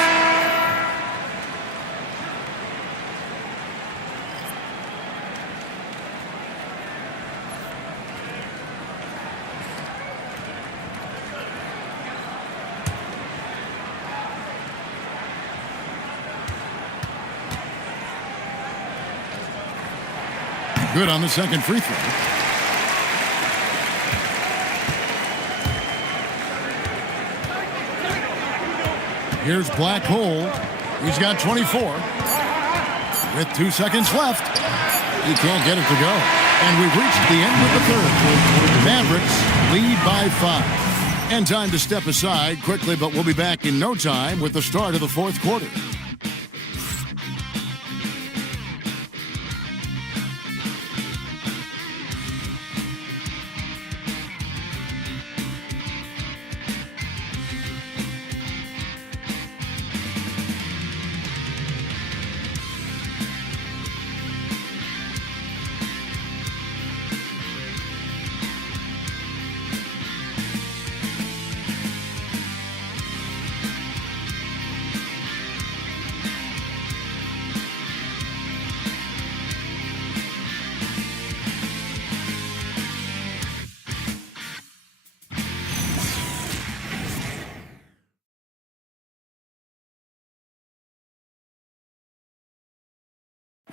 Good on the second free throw. Here's Black Hole. He's got 24. With 2 seconds left. He can't get it to go. And we've reached the end of the third. Mavericks lead by 5. And time to step aside quickly, but we'll be back in no time with the start of the fourth quarter.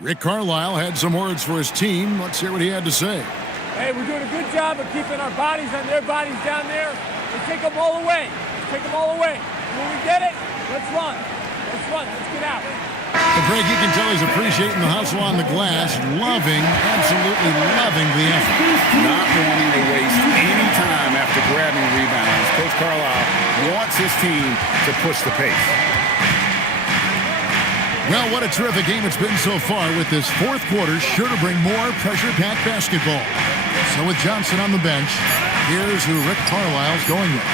Rick Carlisle had some words for his team. Let's hear what he had to say. Hey, we're doing a good job of keeping our bodies on their bodies down there. We take them all away. Take them all away. When we get it, let's run. Let's run. Let's get out. But Greg, you can tell he's appreciating the hustle on the glass, absolutely loving the effort. Not wanting to waste any time after grabbing rebounds. Coach Carlisle wants his team to push the pace. Well, what a terrific game it's been so far with this fourth quarter. Sure to bring more pressure-packed basketball. So with Johnson on the bench, here's who Rick Carlisle's going with.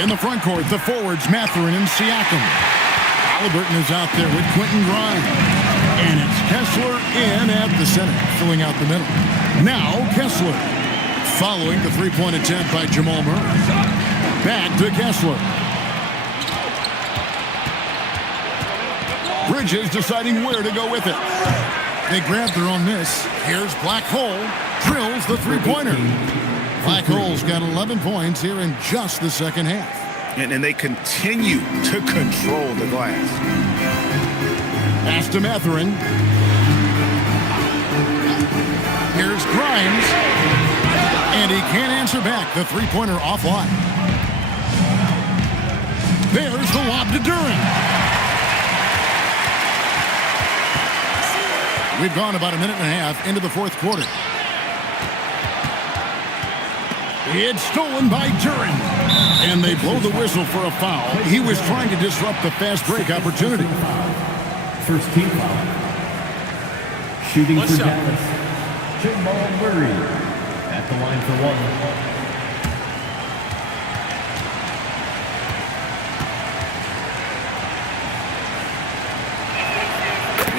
In the front court, the forwards, Mathurin and Siakam. Halliburton is out there with Quentin Grimes. And it's Kessler in at the center, filling out the middle. Now Kessler, following the three-point attempt by Jamal Murray. Back to Kessler. Bridges deciding where to go with it. They grab their own miss. Here's Black Hole. Drills the three-pointer. Black Hole's got 11 points here in just the second half. And they continue to control the glass. Pass to Mathurin. Here's Grimes. And he can't answer back. The three-pointer offline. There's the lob to Duren. We've gone about a minute and a half into the fourth quarter. It's stolen by Duren. And they blow the whistle for a foul. He was trying to disrupt the fast break opportunity. First team foul. Shooting for Dallas, Jamal Murray at the line for one.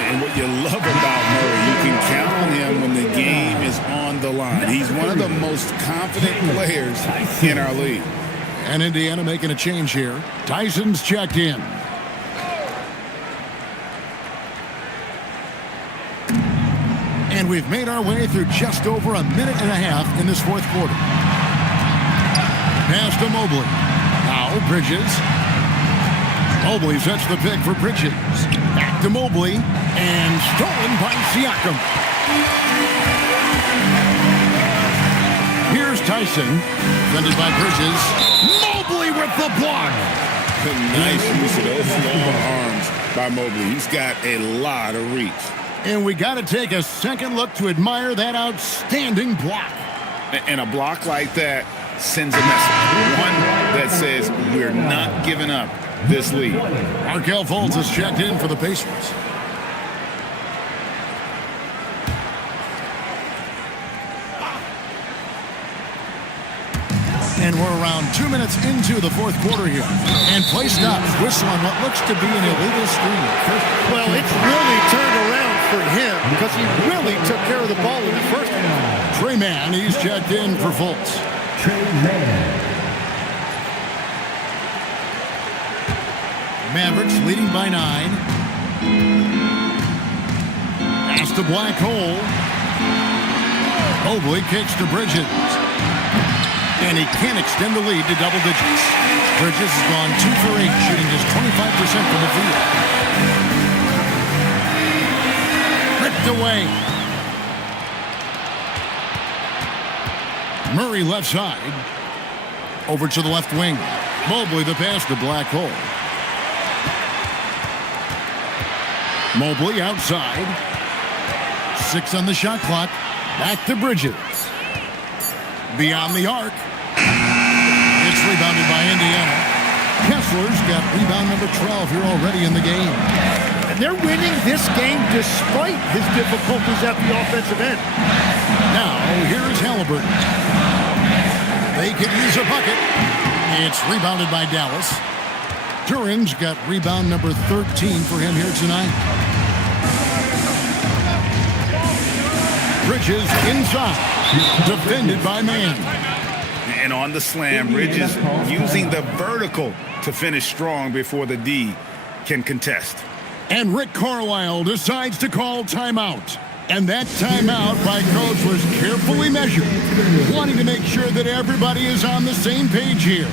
And what you love about Murray, you can count on him when the game is on the line. He's one of the most confident players in our league. And Indiana making a change here. Tyson's checked in. And we've made our way through just over a minute and a half in this fourth quarter. Pass to Mobley. Now Bridges. Mobley sets the pick for Bridges. Back to Mobley. And stolen by Siakam. Here's Tyson. Defended by Bridges. Mobley with the block. A nice use of those long arms by Mobley. He's got a lot of reach. And we got to take a second look to admire that outstanding block. And a block like that sends a message. One that says we're not giving up this lead. Markelle Fultz has checked in for the Pacers. And we're around 2 minutes into the fourth quarter here. And play stops. Whistle on what looks to be an illegal screen. Well, it's really turned around for him because he really took care of the ball in the first one. Trey Mann, he's checked in for Fultz. Trey Mann. Mavericks leading by 9. Pass to Black Hole. Mobley kicks to Bridges. And he can't extend the lead to double digits. Bridges has gone 2 for 8, shooting just 25% from the field. Ripped away. Murray left side. Over to the left wing. Mobley the pass to Black Hole. Mobley outside. 6 on the shot clock. Back to Bridges. Beyond the arc. It's rebounded by Indiana. Kessler's got rebound number 12 here already in the game. And they're winning this game despite his difficulties at the offensive end. Now, here's Halliburton. They could use a bucket. It's rebounded by Dallas. Duran's got rebound number 13 for him here tonight. Bridges inside. Defended by Man. And on the slam, Bridges using the vertical to finish strong before the D can contest. And Rick Carlisle decides to call timeout. And that timeout by Coach was carefully measured, wanting to make sure that everybody is on the same page here.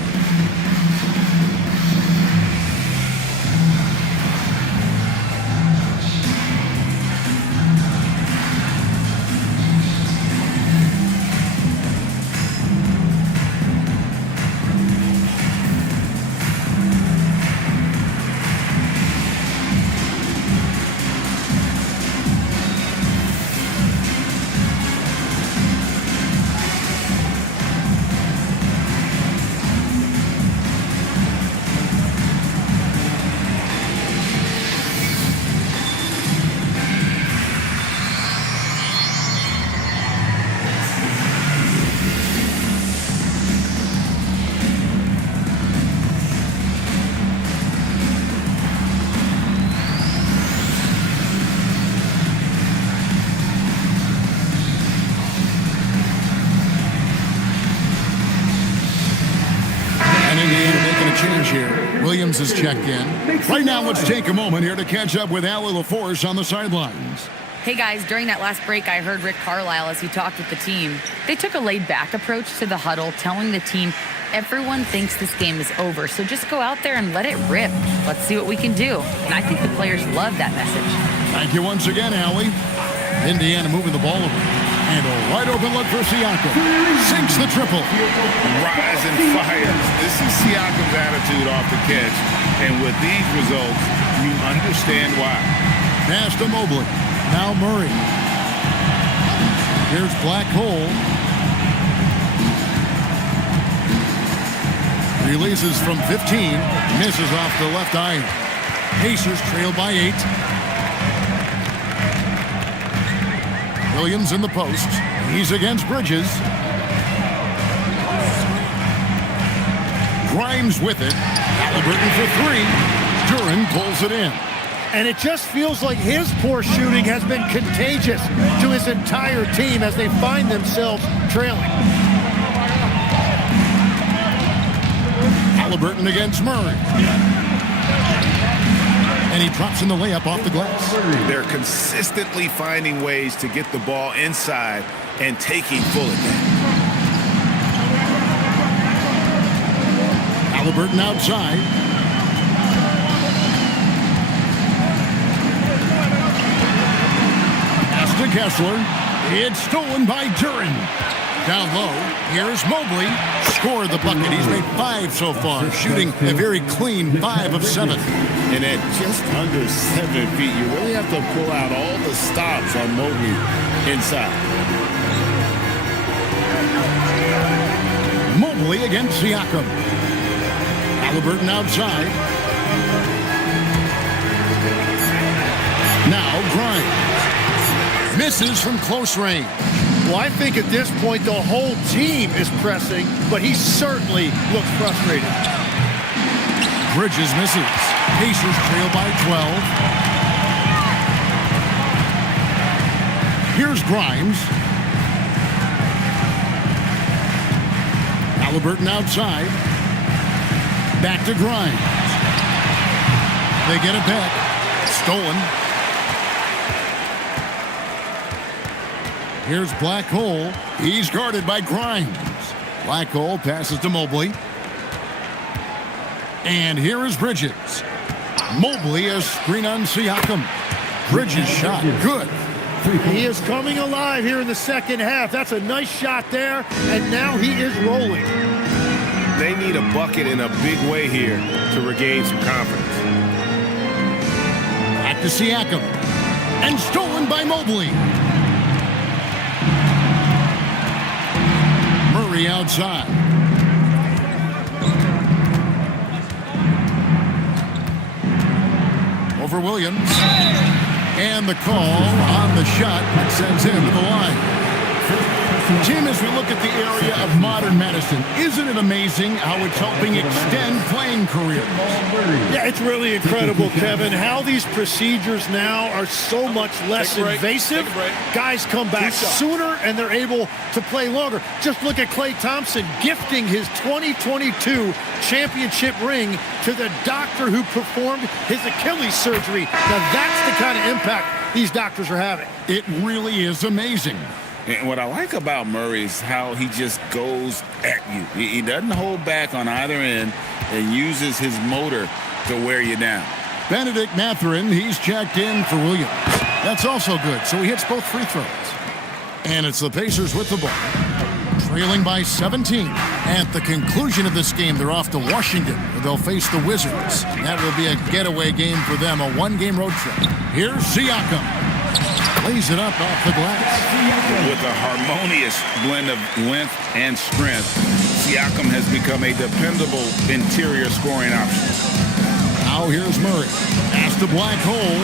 Williams is checked in. Right now, let's take a moment here to catch up with Allie LaForce on the sidelines. Hey guys, during that last break, I heard Rick Carlisle as he talked with the team. They took a laid-back approach to the huddle, telling the team, everyone thinks this game is over, so just go out there and let it rip. Let's see what we can do. And I think the players love that message. Thank you once again, Allie. Indiana moving the ball over. And a wide open look for Siakam. Sinks the triple. Rise and fires. This is Siakam's attitude off the catch. And with these results, you understand why. Pass to Mobley. Now Murray. Here's Black Hole. Releases from 15. Misses off the left iron. Pacers trail by 8. Williams in the post. He's against Bridges. Grimes with it. Halliburton for 3. Duran pulls it in. And it just feels like his poor shooting has been contagious to his entire team as they find themselves trailing. Halliburton against Murray. And he drops in the layup off the glass. They're consistently finding ways to get the ball inside and taking full advantage. Halliburton outside. Pass to Kessler. It's stolen by Duran. Down low, here's Mobley. Scored the bucket. He's made 5 so far, shooting a very clean 5 of 7. And at just under 7 feet, you really have to pull out all the stops on Mobley inside. Mobley against Siakam. Halliburton outside. Now Grimes. Misses from close range. Well, I think at this point the whole team is pressing, but he certainly looks frustrated. Bridges misses. Pacers trail by 12. Here's Grimes. Halliburton outside. Back to Grimes. They get it back. Stolen. Here's Black Hole. He's guarded by Grimes. Black Hole passes to Mobley. And here is Bridges. Mobley, a screen on Siakam. Bridges shot good. He is coming alive here in the second half. That's a nice shot there, and now he is rolling. They need a bucket in a big way here to regain some confidence. Back to Siakam. And stolen by Mobley. Murray outside. Over Williams. And the call on the shot that sends him to the line. Jim, as we look at the area of modern medicine, isn't it amazing how it's helping extend playing careers? Yeah, it's really incredible, Kevin, how these procedures now are so much less invasive. Guys come back sooner, and they're able to play longer. Just look at Klay Thompson gifting his 2022 championship ring to the doctor who performed his Achilles surgery. Now, that's the kind of impact these doctors are having. It really is amazing. And what I like about Murray is how he just goes at you. He doesn't hold back on either end and uses his motor to wear you down. Benedict Mathurin, he's checked in for Williams. That's also good, so he hits both free throws. And it's the Pacers with the ball, trailing by 17. At the conclusion of this game, they're off to Washington, where they'll face the Wizards. That will be a getaway game for them, a one-game road trip. Here's Siakam. Lays it up off the glass. With a harmonious blend of length and strength, Siakam has become a dependable interior scoring option. Now here's Murray. Past the black hole.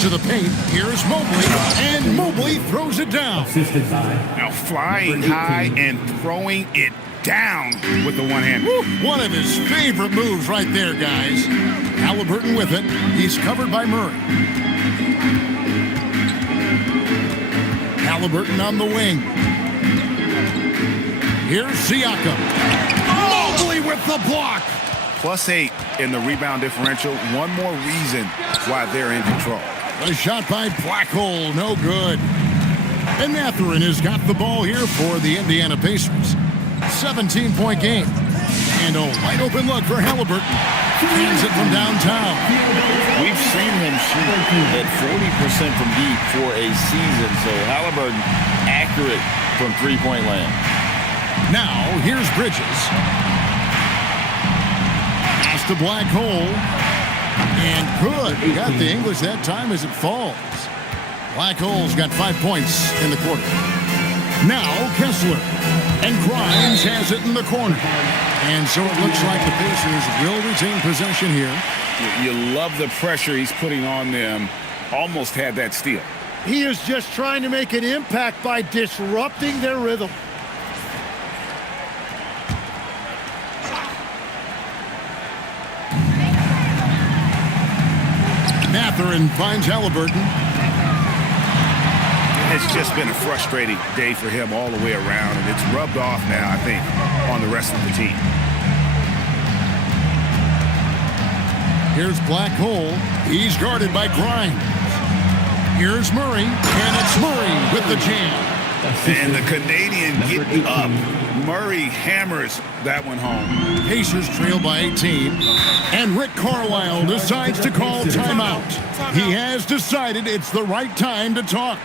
To the paint. Here's Mobley. And Mobley throws it down. Now flying high and throwing it down with the one hand. One of his favorite moves right there, guys. Halliburton with it. He's covered by Murray. Halliburton on the wing. Here's Siakam. Mobley with the block. +8 in the rebound differential. One more reason why they're in control. A shot by Blackhole, no good. And Mathurin has got the ball here for the Indiana Pacers. 17-point game. And a wide open look for Halliburton. Hands it from downtown. We've seen him shoot at 40% from deep for a season, so Halliburton accurate from three-point land. Now, here's Bridges. Pass to Black Hole. And good. Got the English that time as it falls. Black Hole's got 5 points in the quarter. Now, Kessler. And Grimes has it in the corner. And so it looks like the Pacers will retain possession here. You love the pressure he's putting on them. Almost had that steal. He is just trying to make an impact by disrupting their rhythm. Mathurin finds Halliburton. It's just been a frustrating day for him all the way around, and it's rubbed off now, I think, on the rest of the team. Here's Black Hole. He's guarded by Grimes. Here's Murray, and it's Murray with the jam. And the Canadian getting up. Murray hammers that one home. Pacers trail by 18, and Rick Carlisle decides to call timeout. He has decided it's the right time to talk.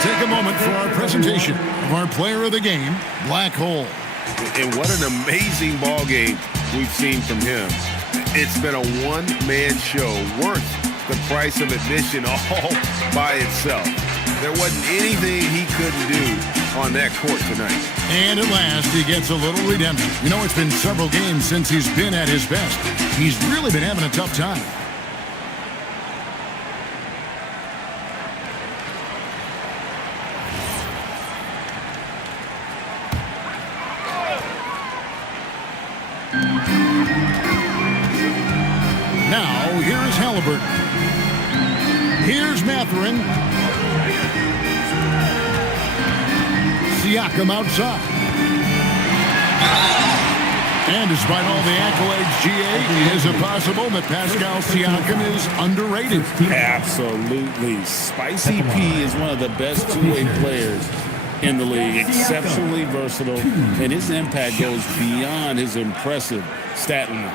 We'll take a moment for our presentation of our player of the game, Black Hole. And what an amazing ball game we've seen from him. It's been a one-man show worth the price of admission all by itself. There wasn't anything he couldn't do on that court tonight. And at last, he gets a little redemption. You know, it's been several games since he's been at his best. He's really been having a tough time. Now, here's Halliburton. Here's Matherin. Siakam outside. And despite all the accolades, GA, is it possible that Pascal Siakam is underrated? Absolutely. Spicy P is one of the best two-way players in the league. Exceptionally versatile, and his impact goes beyond his impressive stat line.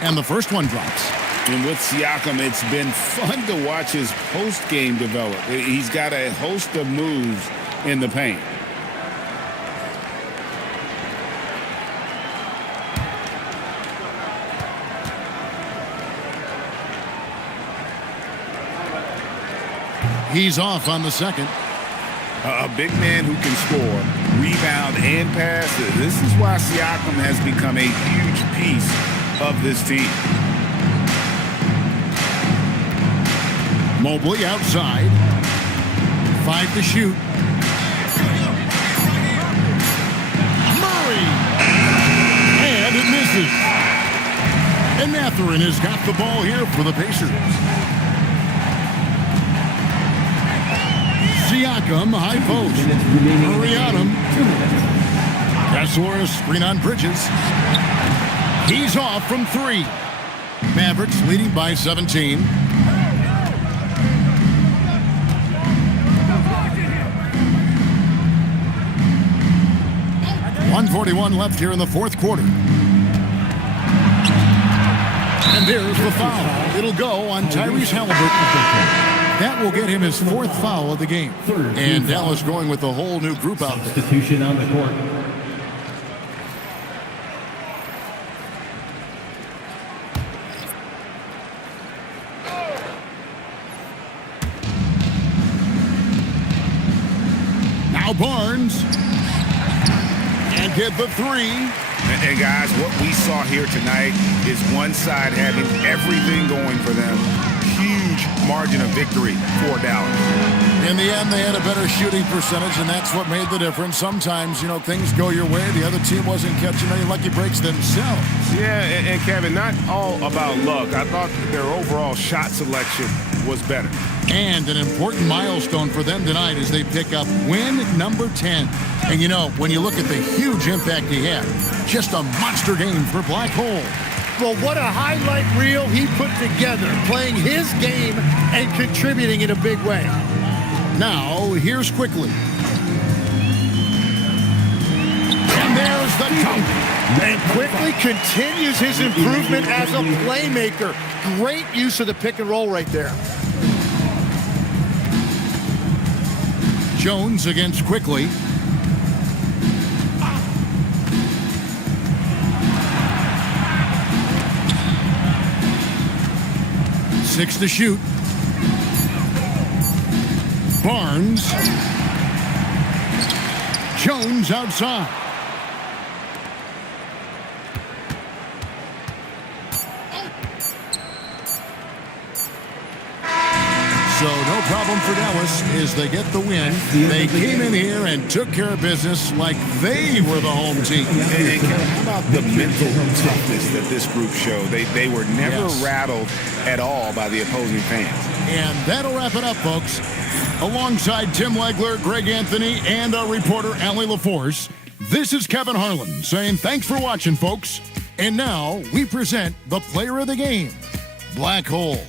And the first one drops. And with Siakam, it's been fun to watch his post-game develop. He's got a host of moves in the paint. He's off on the second. A big man who can score, rebound, and pass. This is why Siakam has become a huge piece of this team. Mobley outside. 5 to shoot. Murray! And it misses. And Matherin has got the ball here for the Pacers. Siakam, high post. Murray on him. Kessler, screen on Bridges. He's off from 3. Mavericks leading by 17. .141 left here in the fourth quarter. And there's the foul. It'll go on Tyrese Halliburton. That will get him his 4th foul of the game. And Dallas going with a whole new group out there. Substitution on the court. Now Barnes. And get the 3. And guys, what we saw here tonight is one side having everything going for them. Huge margin of victory for Dallas. In the end, they had a better shooting percentage, and that's what made the difference. Sometimes, you know, things go your way. The other team wasn't catching any lucky breaks themselves. Yeah, and Kevin, not all about luck. I thought their overall shot selection was better. And an important milestone for them tonight as they pick up win number 10. And, you know, when you look at the huge impact he had, just a monster game for Black Hole. Well, what a highlight reel he put together, playing his game and contributing in a big way. Now, here's Quickly. And there's the dunk. And Quickly continues his improvement as a playmaker. Great use of the pick and roll right there. Jones against Quickly. Six to shoot. Barnes. Jones outside. So no problem for Dallas as they get the win. They came in here and took care of business like they were the home team. And how about the mental toughness that this group showed? They were never rattled at all by the opposing fans. And that'll wrap it up, folks. Alongside Tim Legler, Greg Anthony, and our reporter, Allie LaForce, this is Kevin Harlan saying thanks for watching, folks. And now we present the player of the game, Black Hole.